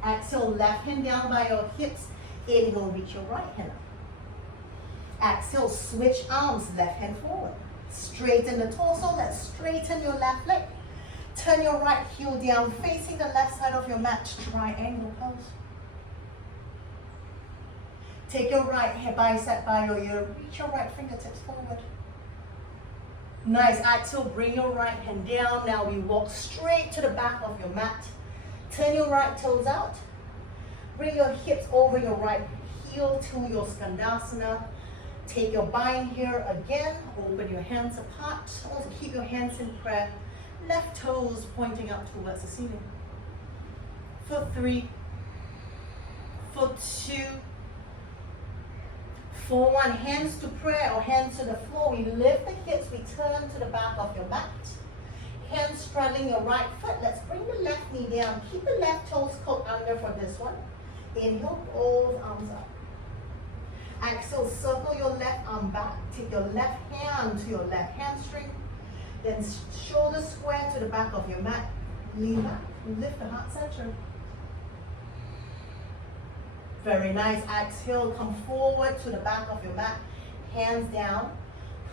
Exhale, left hand down by your hips. Inhale, reach your right hand up. Exhale, switch arms, left hand forward. Straighten the torso. Let's straighten your left leg. Turn your right heel down, facing the left side of your mat. Triangle pose. Take your right bicep by your ear. Reach your right fingertips forward. Nice. Exhale, bring your right hand down. Now we walk straight to the back of your mat. Turn your right toes out. Bring your hips over your right heel to your skandasana. Take your bind here again. Open your hands apart. Also keep your hands in prayer. Left toes pointing up towards the ceiling. For 3, for 2, for 1, hands to prayer or hands to the floor. We lift the hips, we turn to the back of your mat. Hands straddling your right foot. Let's bring the left knee down. Keep the left toes cooked under for this one. Inhale, both arms up. Exhale, circle your left arm back. Take your left hand to your left hamstring. Then shoulder square to the back of your mat. Lean back, lift the heart center. Very nice. Exhale, come forward to the back of your mat. Hands down.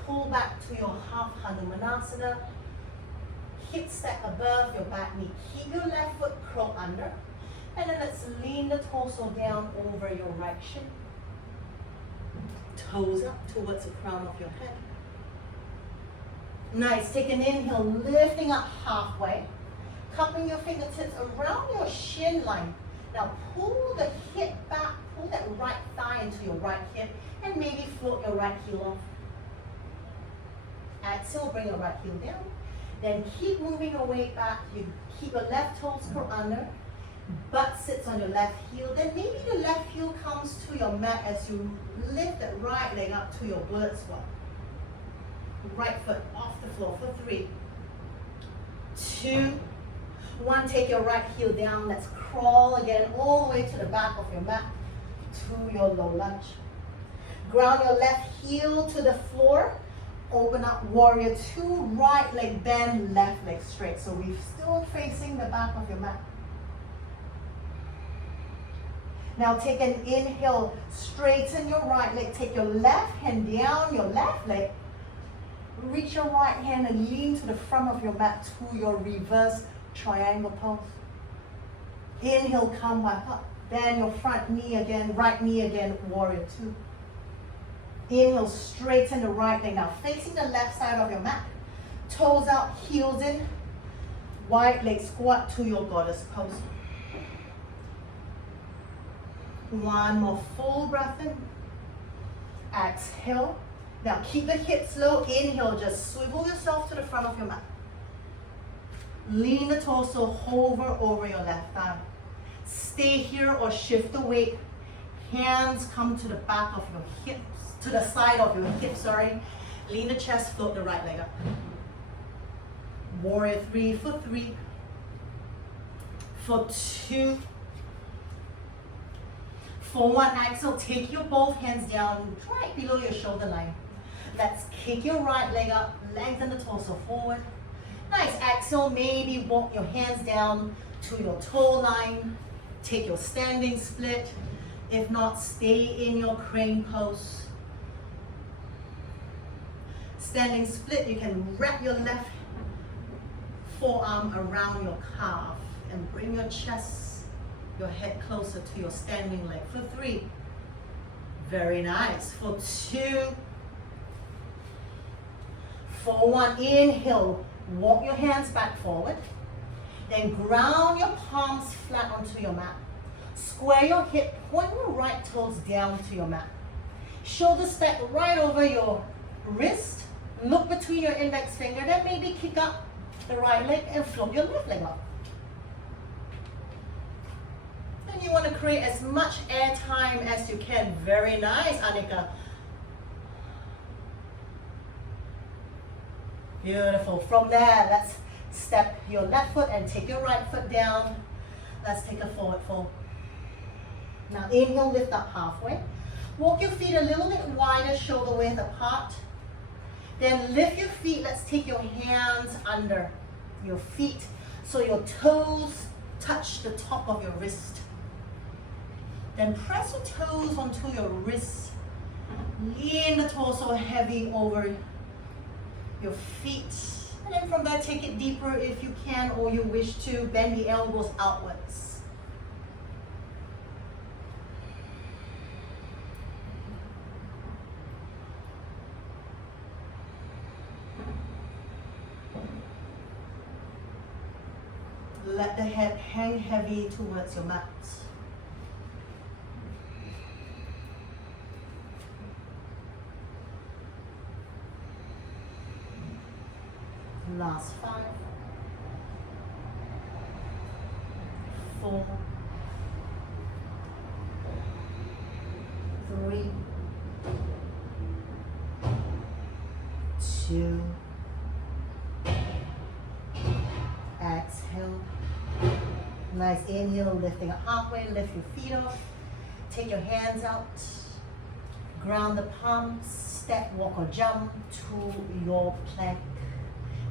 Pull back to your half Hanumanasana. Hip stack above your back knee. Keep your left foot curled under. And then let's lean the torso down over your right shin. Toes up towards the crown of your head. Nice. Take an inhale, lifting up halfway. Cupping your fingertips around your shin line. Now pull the hip back, pull that right thigh into your right hip, and maybe float your right heel off. Exhale, bring your right heel down. Then keep moving your weight back. You keep your left toes curled under. Butt sits on your left heel. Then maybe the left heel comes to your mat as you lift that right leg up to your bullet squat. Right foot off the floor for 3, 2, 1. Take your right heel down. Let's crawl again all the way to the back of your mat to your low lunge. Ground your left heel to the floor. Open up warrior 2, right leg bend, left leg straight. So we're still facing the back of your mat. Now take an inhale, straighten your right leg. Take your left hand down your left leg. Reach your right hand and lean to the front of your mat to your reverse triangle pose. Inhale, come back up. Bend your front knee again, right knee again, warrior 2. Inhale, straighten the right leg. Now facing the left side of your mat. Toes out, heels in. Wide leg squat to your goddess pose. One more full breath in. Exhale. Now keep the hips low. Inhale, just swivel yourself to the front of your mat. Lean the torso, hover over your left thigh. Stay here or shift the weight. Hands come to the back of your hips, to the side of your hips, sorry. Lean the chest, float the right leg up. Warrior 3 for 3, for 2, for 1. Exhale, take your both hands down right below your shoulder line. Let's kick your right leg up, lengthen the torso forward. Nice, exhale, maybe walk your hands down to your toe line. Take your standing split. If not, stay in your crane pose. Standing split, you can wrap your left forearm around your calf and bring your chest, your head closer to your standing leg for 3. Very nice. For 2, for 1. Inhale, walk your hands back forward. Then ground your palms flat onto your mat. Square your hip, point your right toes down to your mat. Shoulders stack right over your wrist. Look between your index finger, then maybe kick up the right leg and float your left leg up. Then you want to create as much air time as you can. Very nice, Anika. Beautiful. From there, let's step your left foot and take your right foot down. Let's take a forward fold. Now inhale, lift up halfway. Walk your feet a little bit wider, shoulder width apart. Then lift your feet. Let's take your hands under your feet so your toes touch the top of your wrist. Then press your toes onto your wrists. Lean the torso heavy over your feet. And then from there, take it deeper if you can or you wish to. Bend the elbows outwards. Let the head hang heavy towards your mat. Last 5, 4, 3, 2, exhale. Nice inhale, lifting up halfway, lift your feet off. Take your hands out. Ground the palms, step, walk or jump to your plank.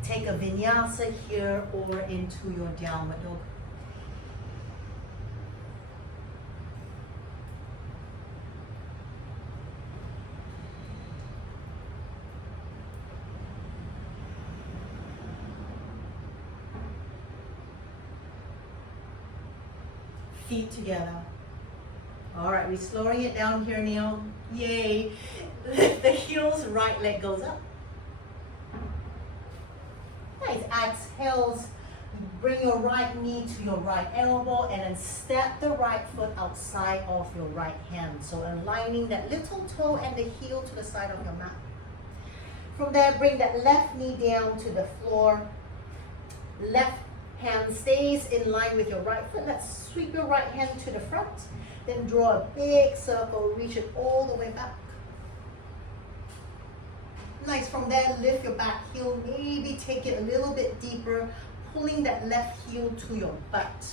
Take a vinyasa here or into your downward dog. Feet together. All right, we're slowing it down here now. Yay. Lift the heels, right leg goes up. Nice. Exhales, Bring your right knee to your right elbow and then step the right foot outside of your right hand. So aligning that little toe and the heel to the side of your mat. From there, bring that left knee down to the floor. Left hand stays in line with your right foot. Let's sweep your right hand to the front. Then draw a big circle, reach it all the way back. Nice. From there, lift your back heel. Maybe take it a little bit deeper, pulling that left heel to your butt.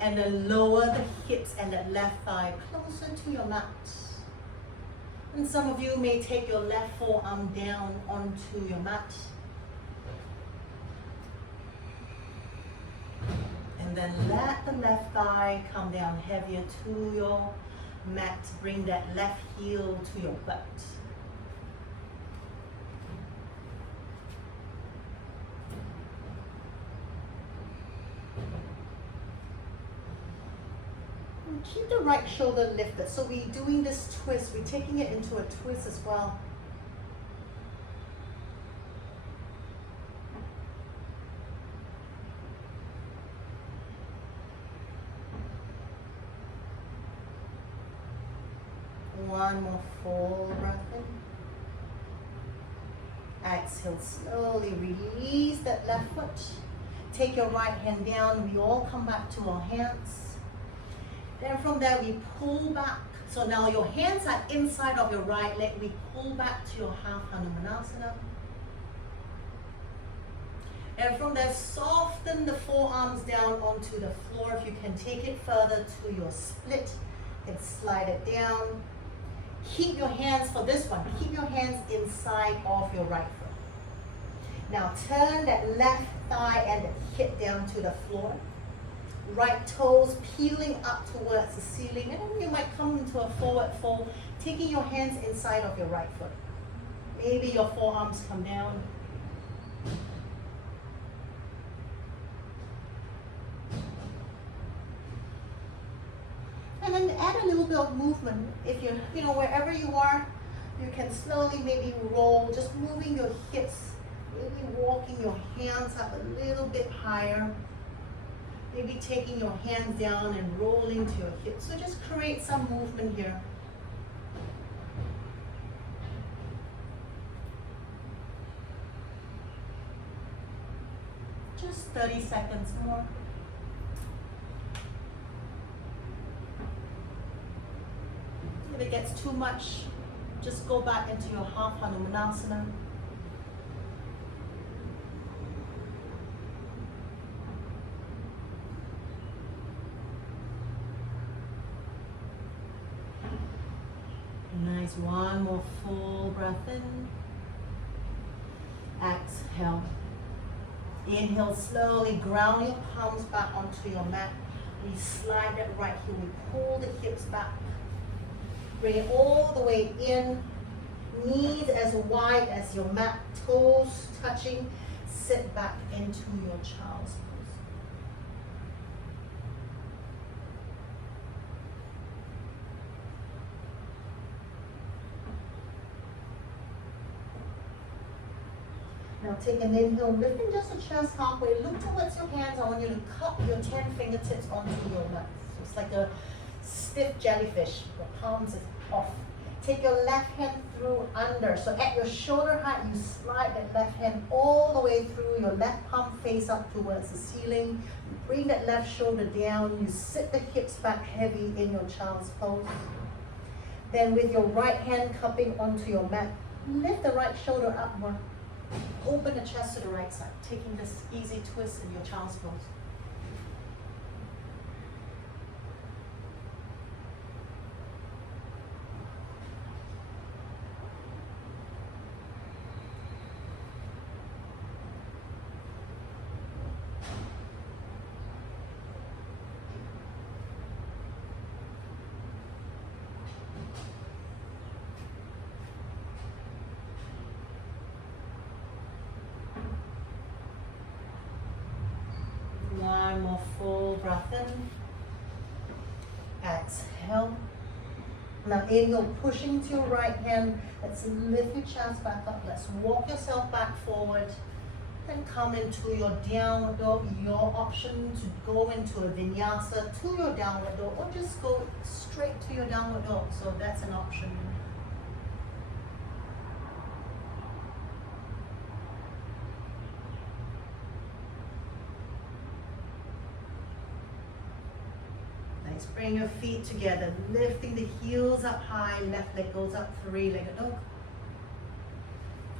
And then lower the hips and that left thigh closer to your mat. And some of you may take your left forearm down onto your mat. And then let the left thigh come down heavier to your mat. Bring that left heel to your butt. And keep the right shoulder lifted. So we're doing this twist. We're taking it into a twist as well. One more full breath in. Exhale, slowly release that left foot. Take your right hand down. We all come back to our hands. Then from there, we pull back. So now your hands are inside of your right leg. We pull back to your half Hanumanasana. And from there, soften the forearms down onto the floor. If you can take it further to your split, and slide it down. Keep your hands, for this one, keep your hands inside of your right foot. Now turn that left thigh and the hip down to the floor. Right toes peeling up towards the ceiling. And then you might come into a forward fold, taking your hands inside of your right foot. Maybe your forearms come down. And then add a little bit of movement. If you're, wherever you are, you can slowly maybe roll, just moving your hips, maybe walking your hands up a little bit higher. Maybe taking your hands down and rolling to your hips. So just create some movement here. Just 30 seconds more. If it gets too much, just go back into your half Hanumanasana. Nice, one more full breath in. Exhale. Inhale, slowly ground your palms back onto your mat. We slide that right heel, we pull the hips back. Bring it all the way in. Knees as wide as your mat, toes touching. Sit back into your child's pose. Now take an inhale, lifting just the chest halfway. Look towards your hands. I want you to cup your 10 fingertips onto your mat. So it's like a stiff jellyfish. Your palms is off. Take your left hand through under. So at your shoulder height, you slide that left hand all the way through. Your left palm face up towards the ceiling. You bring that left shoulder down. You sit the hips back heavy in your child's pose. Then with your right hand cupping onto your mat, lift the right shoulder up more. Open the chest to the right side, taking this easy twist in your child's pose. One more full breath in. Exhale. Now inhale, pushing to your right hand. Let's lift your chest back up. Let's walk yourself back forward. And come into your downward dog. Your option to go into a vinyasa to your downward dog, or just go straight to your downward dog. So that's an option. Nice. Bring your feet together, lifting the heels up high. Left leg goes up, three-legged dog.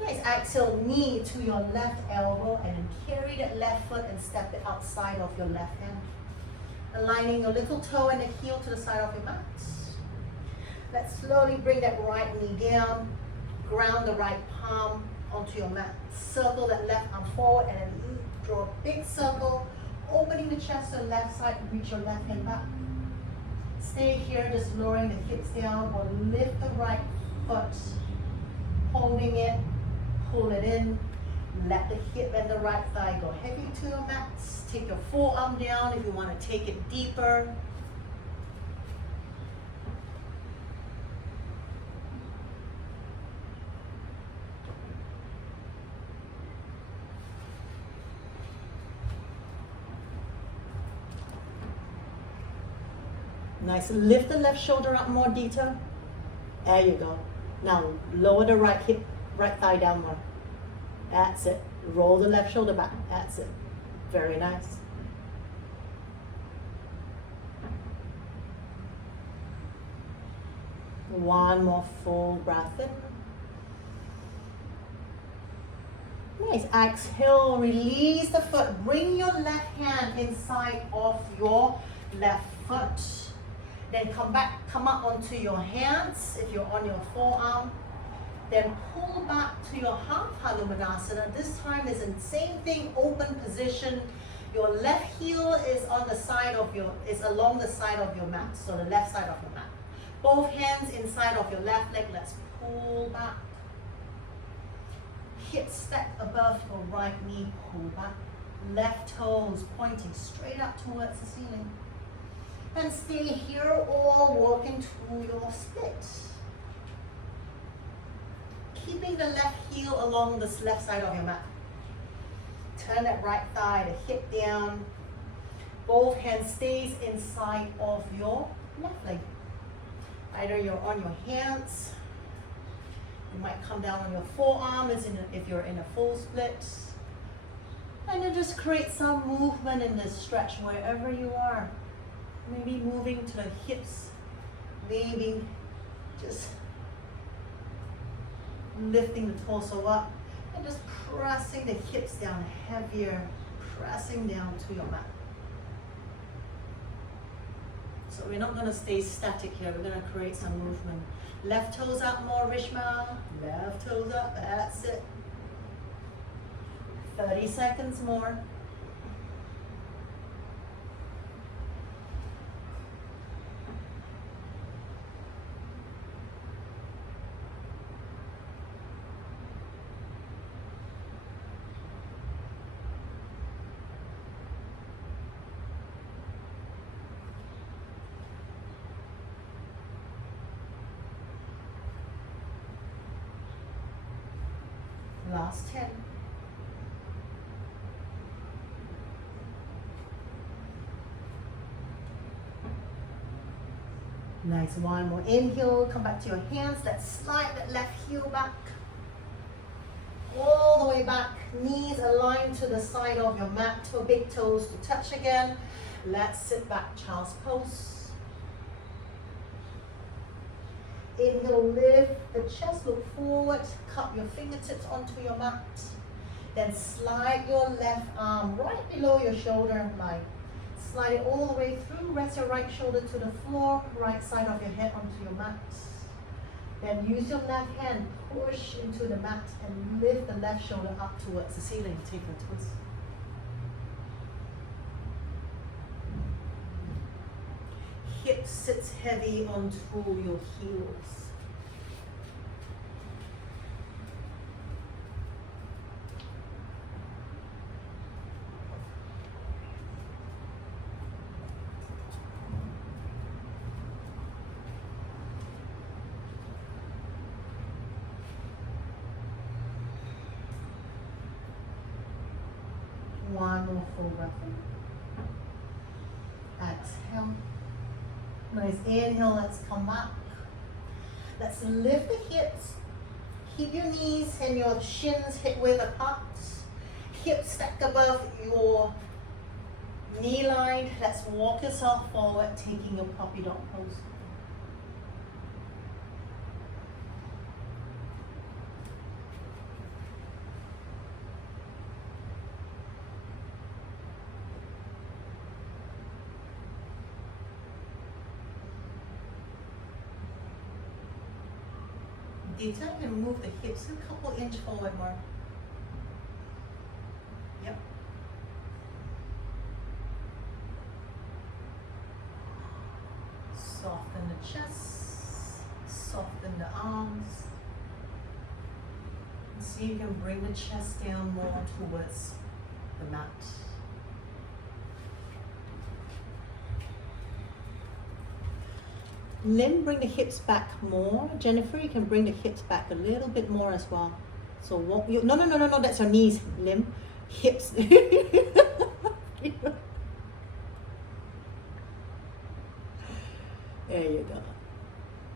Nice. Exhale, knee to your left elbow, and then carry that left foot and step it outside of your left hand. Aligning your little toe and the heel to the side of your mat. Let's slowly bring that right knee down. Ground the right palm onto your mat. Circle that left arm forward, and then draw a big circle. Opening the chest to the left side, reach your left hand back. Stay here, just lowering the hips down, or lift the right foot. Holding it. Pull it in, let the hip and the right thigh go heavy to your mats. Take your forearm down if you want to take it deeper. Nice. Lift the left shoulder up more detail. There you go. Now lower the right hip, right thigh down more. That's it. Roll the left shoulder back. That's it. Very nice. One more full breath in. Nice. Exhale, release the foot. Bring your left hand inside of your left foot. Then come up onto your hands if you're on your forearm. Then pull back to your half Hanumanasana. This time is the same thing, open position. Your left heel is on the side of is along the side of your mat, so the left side of your mat. Both hands inside of your left leg. Let's pull back. Hips stacked above your right knee. Pull back. Left toes pointing straight up towards the ceiling. And stay here or walking to your split. Keeping the left heel along this left side of your mat. Turn that right thigh, the hip down. Both hands stays inside of your left leg. Either you're on your hands, you might come down on your forearm if you're in a full split. And then just create some movement in this stretch wherever you are. Maybe moving to the hips, maybe just lifting the torso up and just pressing the hips down heavier, pressing down to your mat. So we're not going to stay static here, we're going to create some movement. Left toes up more, Rishma. Left toes up, that's it. 30 seconds more. Last 10. Nice, one more inhale, come back to your hands. Let's slide that left heel back. All the way back, knees aligned to the side of your mat, big toes to touch again. Let's sit back, child's pose. Inhale, lift the chest, look forward, cup your fingertips onto your mat. Then slide your left arm right below your shoulder line. Slide it all the way through, rest your right shoulder to the floor, right side of your head onto your mat. Then use your left hand, push into the mat and lift the left shoulder up towards the ceiling. Take a twist. Hip sits heavy onto your heels. One more full breath in. Exhale. Nice inhale, let's come back. Let's lift the hips. Keep your knees and your shins hip width apart. Hips stacked above your knee line. Let's walk yourself forward, taking your puppy dog pose. Detail and move the hips a couple inch forward more. Yep. Soften the chest, soften the arms. And see if you can bring the chest down more towards the mat. Lim, bring the hips back more. Jennifer, you can bring the hips back a little bit more as well. So walk you. No, that's your knees, Lim. Hips. There you go.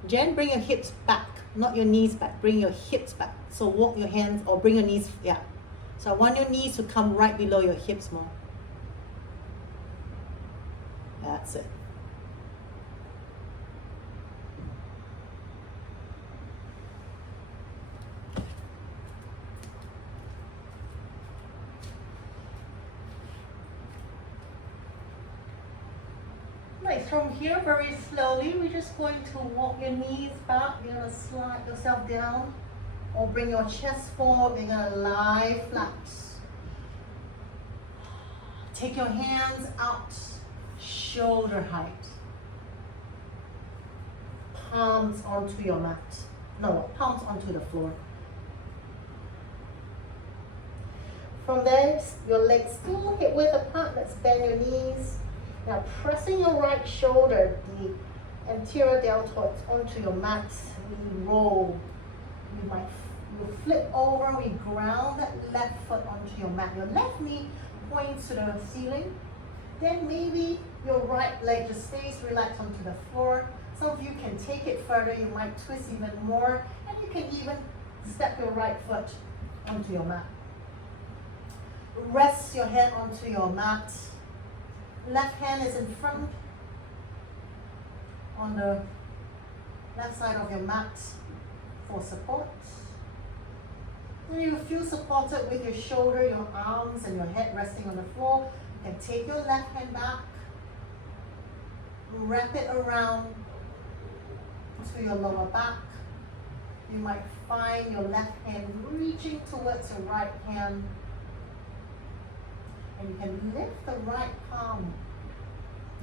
Jen, bring your hips back, not your knees back. Bring your hips back. So walk your hands or bring your knees, yeah. So I want your knees to come right below your hips more. That's it. Nice. From here, very slowly, we're just going to walk your knees back. You're going to slide yourself down or bring your chest forward. You're going to lie flat. Take your hands out, shoulder height. Palms onto your mat. No, palms onto the floor. From there, your legs still hip width apart. Let's bend your knees. Now pressing your right shoulder, the anterior deltoids onto your mat. We roll. You flip over. We ground that left foot onto your mat. Your left knee points to the ceiling. Then maybe your right leg just stays relaxed onto the floor. Some of you can take it further. You might twist even more. And you can even step your right foot onto your mat. Rest your head onto your mat. Left hand is in front on the left side of your mat for support. And you feel supported with your shoulder, your arms, and your head resting on the floor. You can take your left hand back, wrap it around to your lower back. You might find your left hand reaching towards your right hand. And you can lift the right palm.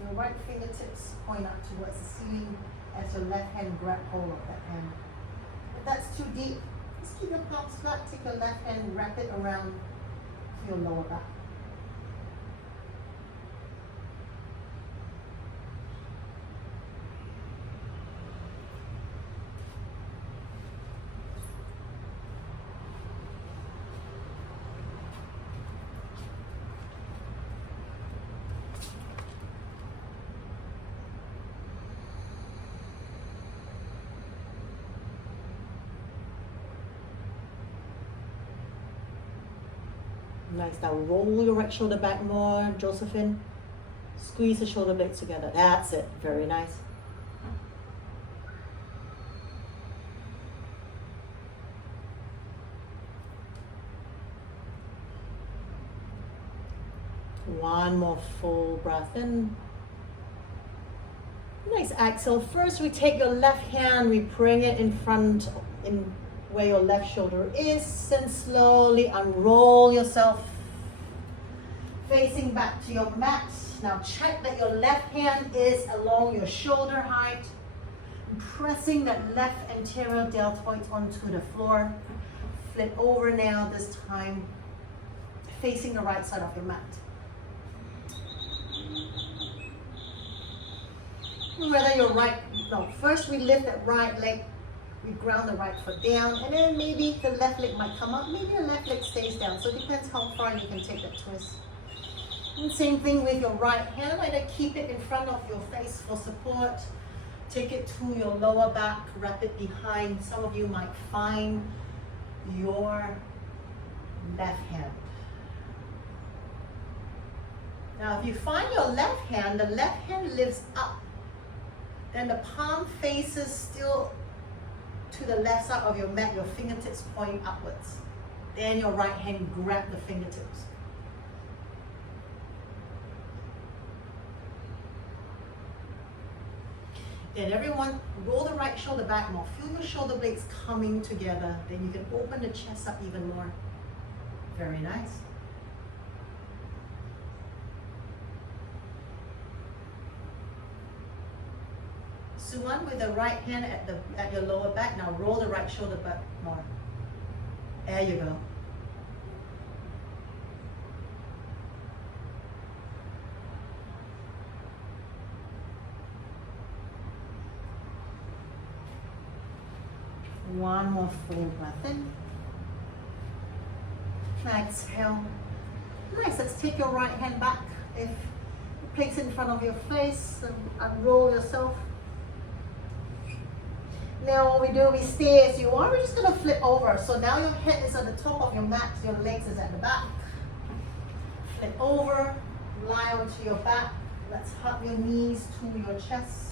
Your right fingertips point up towards the ceiling as your left hand grab hold of that hand. If that's too deep, just keep your palms flat. Take your left hand, wrap it around to your lower back. Nice. Now roll your right shoulder back more, Josephine. Squeeze the shoulder blades together. That's it. Very nice. One more full breath in. Nice. Exhale. First, we take your left hand, we bring it in front, in where your left shoulder is, and slowly unroll yourself, facing back to your mat. Now check that your left hand is along your shoulder height, pressing that left anterior deltoid onto the floor. Flip over now, this time facing the right side of your mat. Whether you're first we lift that right leg, we ground the right foot down, and then maybe the left leg might come up, maybe the left leg stays down. So it depends how far you can take that twist. And same thing with your right hand, either keep it in front of your face for support, take it to your lower back, wrap it behind. Some of you might find your left hand. Now if you find your left hand, the left hand lifts up, then the palm faces still to the left side of your mat, your fingertips point upwards. Then your right hand grab the fingertips. Then everyone roll the right shoulder back more. Feel your shoulder blades coming together. Then you can open the chest up even more. Very nice. Suman with the right hand at your lower back. Now roll the right shoulder back more. There you go. One more full breath in. Exhale. Nice, let's take your right hand back. If you place it in front of your face and unroll yourself. Now what we do, we stay as you are. We're just going to flip over. So now your head is at the top of your mat, your legs is at the back. Flip over, lie onto your back. Let's hug your knees to your chest.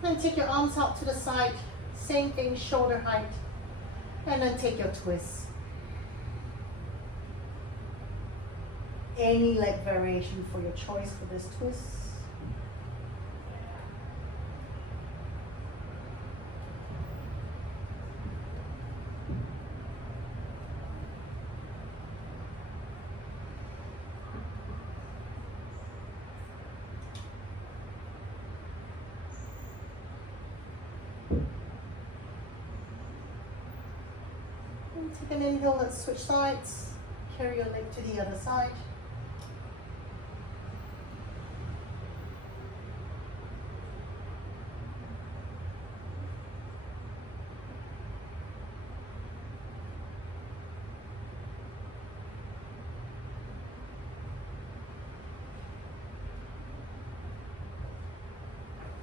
Then take your arms out to the side. Same thing, shoulder height. And then take your twist. Any leg variation for your choice for this twist. Take an inhale, let's switch sides. Carry your leg to the other side.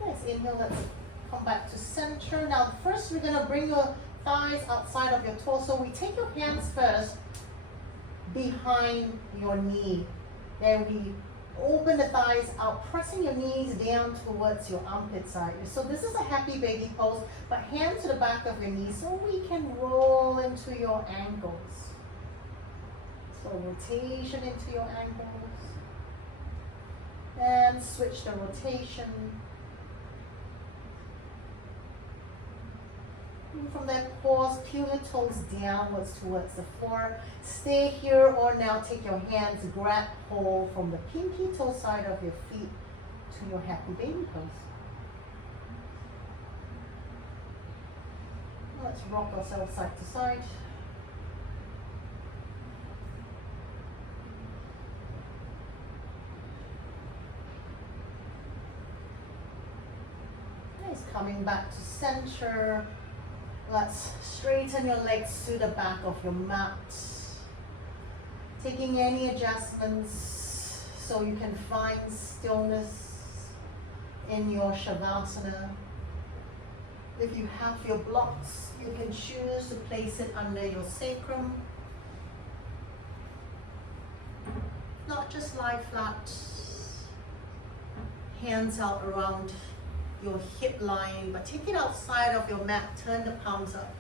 Nice, inhale, let's come back to center. Now first we're going to bring your thighs outside of your torso. We take your hands first behind your knee. Then we open the thighs out, pressing your knees down towards your armpit side. So this is a happy baby pose, but hand to the back of your knees so we can roll into your ankles. So rotation into your ankles. And switch the rotation. From that pause, peel your toes downwards towards the floor. Stay here or now take your hands, grab hold from the pinky toe side of your feet to your happy baby pose. Let's rock ourselves side to side. Nice, coming back to center. Let's straighten your legs to the back of your mat. Taking any adjustments so you can find stillness in your Shavasana. If you have your blocks, you can choose to place it under your sacrum. Not just lie flat. Hands out around your hip line, but take it outside of your mat, turn the palms up.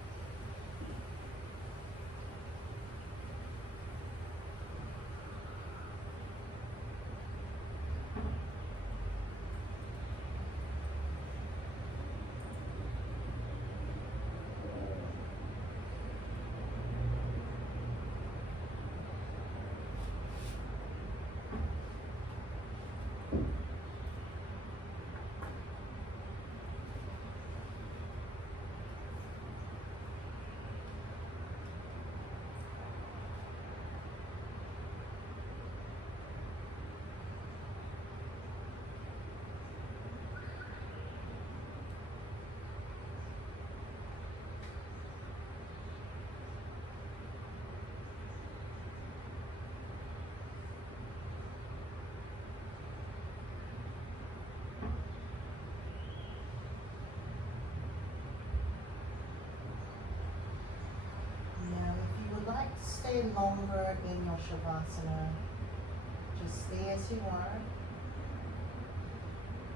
stay longer in your Shavasana. Just stay as you are.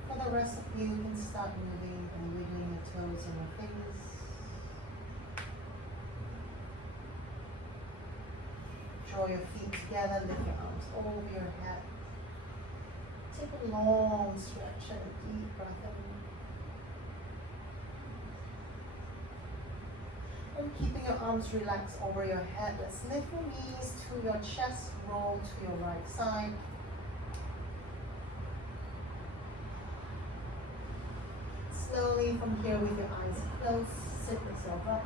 For the rest of you, you can start moving and wiggling your toes and your fingers. Draw your feet together, lift your arms over your head. Take a long stretch and a deep breath in. And keeping your arms relaxed over your head, let's lift your knees to your chest, roll to your right side. Slowly from here with your eyes closed, sit yourself up.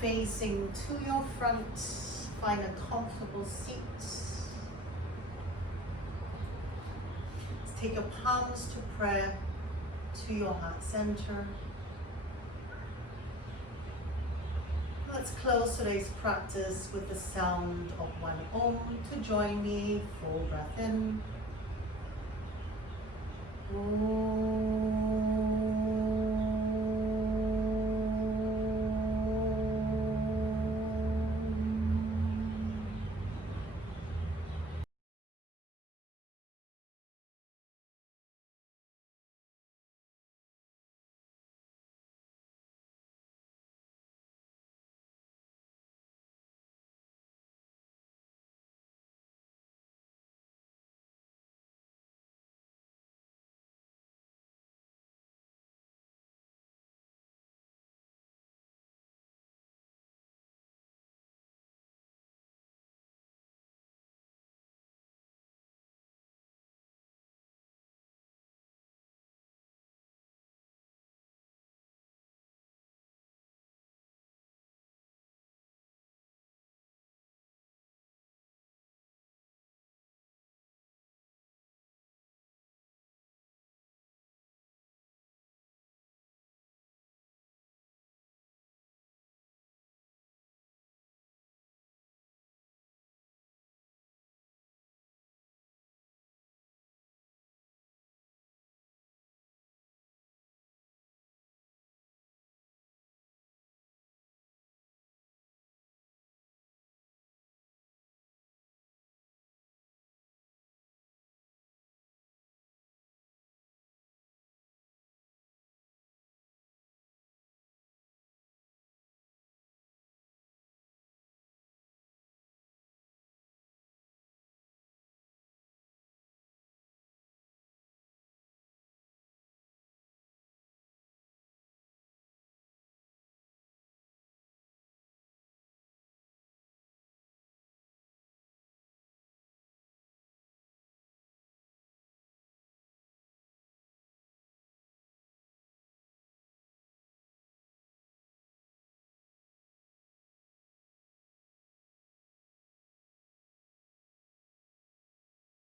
Facing to your front, find a comfortable seat. Take your palms to prayer, to your heart center. Let's close today's practice with the sound of one Om. To join me, full breath in. Om.